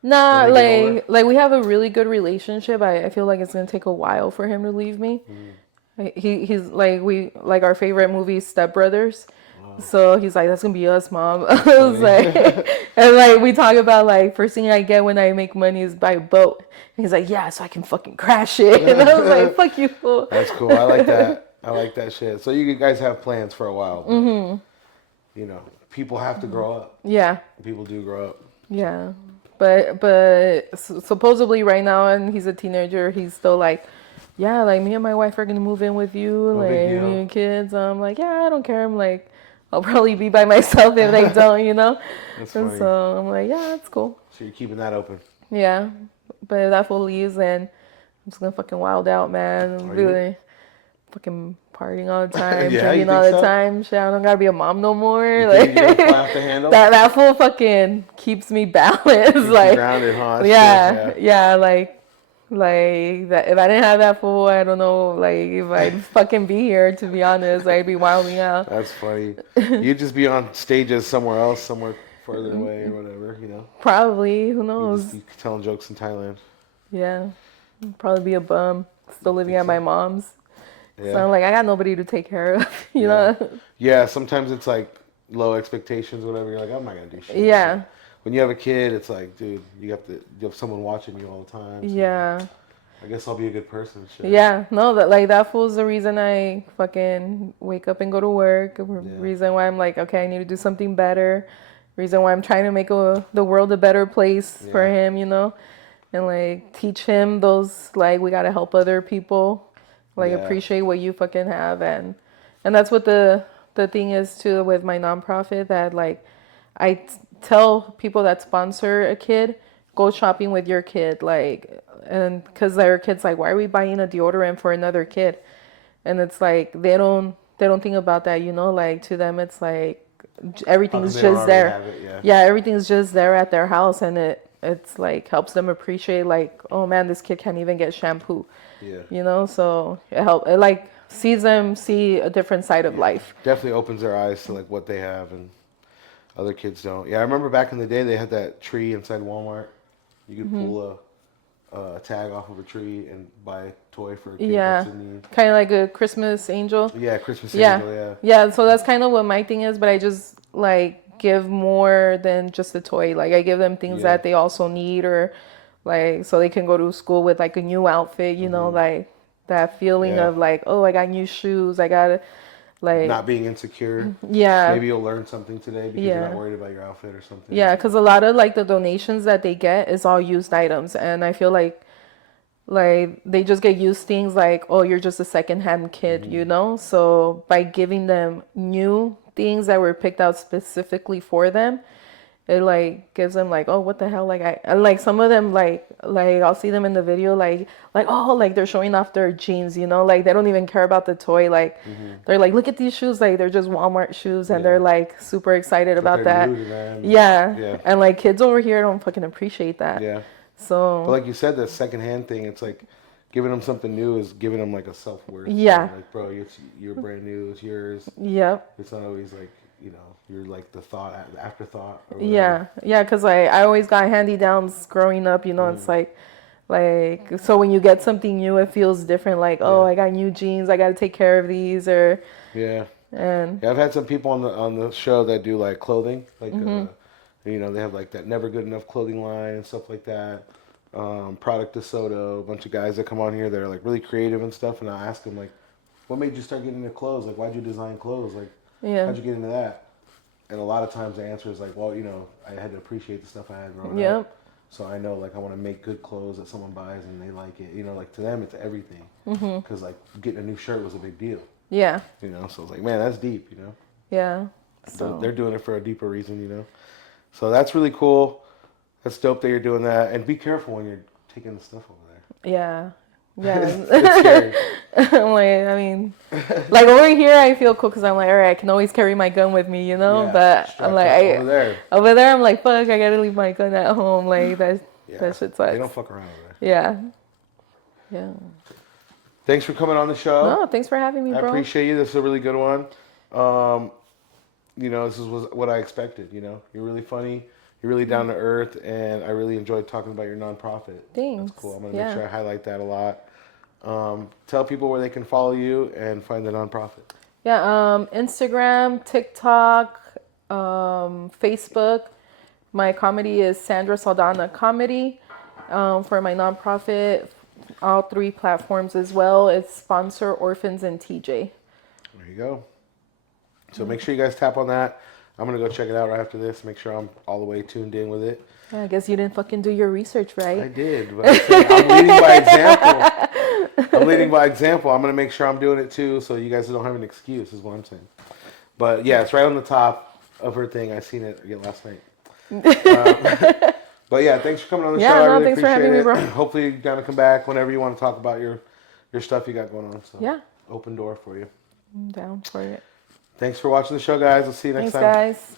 Nah, like we have a really good relationship. I feel like it's gonna take a while for him to leave me. He's like our favorite movie Step Brothers. So he's like, that's gonna be us, mom. I was like, and like we talk about like first thing I get when I make money is buy a boat. And he's like, yeah, so I can fucking crash it. And I was like, fuck you. That's cool. I like that. I like that shit. So you guys have plans for a while. But, you know, people have to grow up. Yeah. People do grow up. Yeah. But supposedly right now, and he's a teenager, he's still like, yeah, like me and my wife are gonna move in with you, No like big deal. me and kids. I'm like, yeah, I don't care. I'm like, I'll probably be by myself if they don't, you know. That's And funny. so I'm like, yeah, that's cool. So you're keeping that open. Yeah, but if that fool leaves, then I'm just gonna fucking wild out, man. Are Be you? like, fucking partying all the time, Yeah, you drinking all think the so? time. Shit, I don't gotta be a mom no more. You Like think you're gonna fly off the handle? that fool fucking keeps me balanced. Keeps you Like grounded, huh? That's yeah, good, yeah, like that. If I didn't have that fool, I don't know, like if I'd fucking be here. To be honest, I'd be wilding out. That's funny. You'd just be on stages somewhere else, somewhere further away or whatever, you know? Probably, who You'd knows? just be telling jokes in Thailand. Yeah, probably be a bum. Still living Think at my so? mom's. Yeah. So I'm like, I got nobody to take care of, you Yeah. know? Yeah, sometimes it's like low expectations, whatever. You're like, I'm not gonna do shit. Yeah, When you have a kid, it's like, dude, you have someone watching you all the time. So yeah. I guess I'll be a good person. Shit. Yeah, no, that fool's the reason I fucking wake up and go to work. Reason why I'm like, okay, I need to do something better. Reason why I'm trying to make the world a better place for Yeah. him, you know, and like teach him those like we gotta help other people, like Yeah. appreciate what you fucking have, and that's what the thing is too with my nonprofit that like I tell people that sponsor a kid, go shopping with your kid, like, and because their kid's like, why are we buying a deodorant for another kid? And it's like they don't think about that, you know, like to them it's like everything's They don't just already there. have it, yeah. Yeah, everything's just there at their house, and it's like helps them appreciate like, oh man, this kid can't even get shampoo, Yeah. you know. So it like sees them see a different side of life. Definitely opens their eyes to like what they have and other kids don't. Yeah, I remember back in the day they had that tree inside Walmart. You could pull a tag off of a tree and buy a toy for a kid Yeah, that's in need. kind of like a Christmas angel. Yeah, Christmas Yeah, angel, yeah. yeah. So that's kind of what my thing is, but I just like give more than just a toy. Like I give them things Yeah. that they also need, or like so they can go to school with like a new outfit. You know, like that feeling Yeah. of like, oh, I got new shoes. I got like Not being insecure. yeah. Maybe you'll learn something today because you're Yeah. not worried about your outfit or something. Yeah, because a lot of like the donations that they get is all used items, and I feel like they just get used things like, oh, you're just a secondhand kid, you know. So by giving them new things that were picked out specifically for them, it like gives them like, oh, what the hell, like I like some of them like I'll see them in the video like oh, like they're showing off their jeans, you know, like they don't even care about the toy, like they're like, look at these shoes, like they're just Walmart shoes, and they're like super excited about they're that. new to them. Yeah. Yeah. And like kids over here don't fucking appreciate that. Yeah. So But like you said, that secondhand thing, it's like giving them something new is giving them like a self-worth. Yeah. Like, bro, you're brand new, it's yours. yep. It's not always like, you know, you're like the afterthought. Or Yeah, yeah, because I always got hand-me-downs growing up, you know. It's like so when you get something new, it feels different, like, oh, Yeah. I got new jeans, I got to take care of these, or Yeah. and Yeah, I've had some people on the show that do like clothing, like you know, they have like that Never Good Enough clothing line and stuff like that. Product de Soto, a bunch of guys that come on here that are like really creative and stuff, and I ask them like, what made you start getting into clothes? Like, why'd you design clothes? Like, yeah, how'd you get into that? And a lot of times the answer is like, well, you know, I had to appreciate the stuff I had growing up. yep, So I know, like, I want to make good clothes that someone buys and they like it. You know, like, to them, it's everything. Because, like, getting a new shirt was a big deal. yeah, You know, so it's like, man, that's deep, you know. yeah. So So they're doing it for a deeper reason, you know. So that's really cool. That's dope that you're doing that. And be careful when you're taking the stuff over there. yeah, yeah. It's scary. I'm like, I mean, like over here, I feel cool because I'm like, all right, I can always carry my gun with me, you know. Yeah, But strapped I'm like, up over there. I'm like, fuck, I gotta leave my gun at home. Like that shit sucks. They don't fuck around over there. Yeah, yeah. Thanks for coming on the show. No, thanks for having me, I bro. appreciate you. This is a really good one. You know, this was what I expected. You know, you're really funny. You're really down to earth, and I really enjoyed talking about your nonprofit. Thanks. That's cool. I'm gonna Yeah. make sure I highlight that a lot. Tell people where they can follow you and find the nonprofit. Yeah, Instagram, TikTok, Facebook. My comedy is Sandra Saldana Comedy. For my nonprofit, all 3 platforms as well. It's sponsor orphans and TJ. There you go. So make sure you guys tap on that. I'm going to go check it out right after this. Make sure I'm all the way tuned in with it. Yeah, I guess you didn't fucking do your research, right? I did, but I'm leading by example. I'm leading by example. I'm going to make sure I'm doing it too, so you guys don't have an excuse, is what I'm saying. But yeah, it's right on the top of her thing. I seen it again last night. But yeah, thanks for coming on the show. I really thanks for appreciate having me, it. bro. Hopefully you're going to come back whenever you want to talk about your stuff you got going on. So Yeah. Open door for you. I'm down for it. Thanks for watching the show, guys. We'll see you next Thanks, time. guys.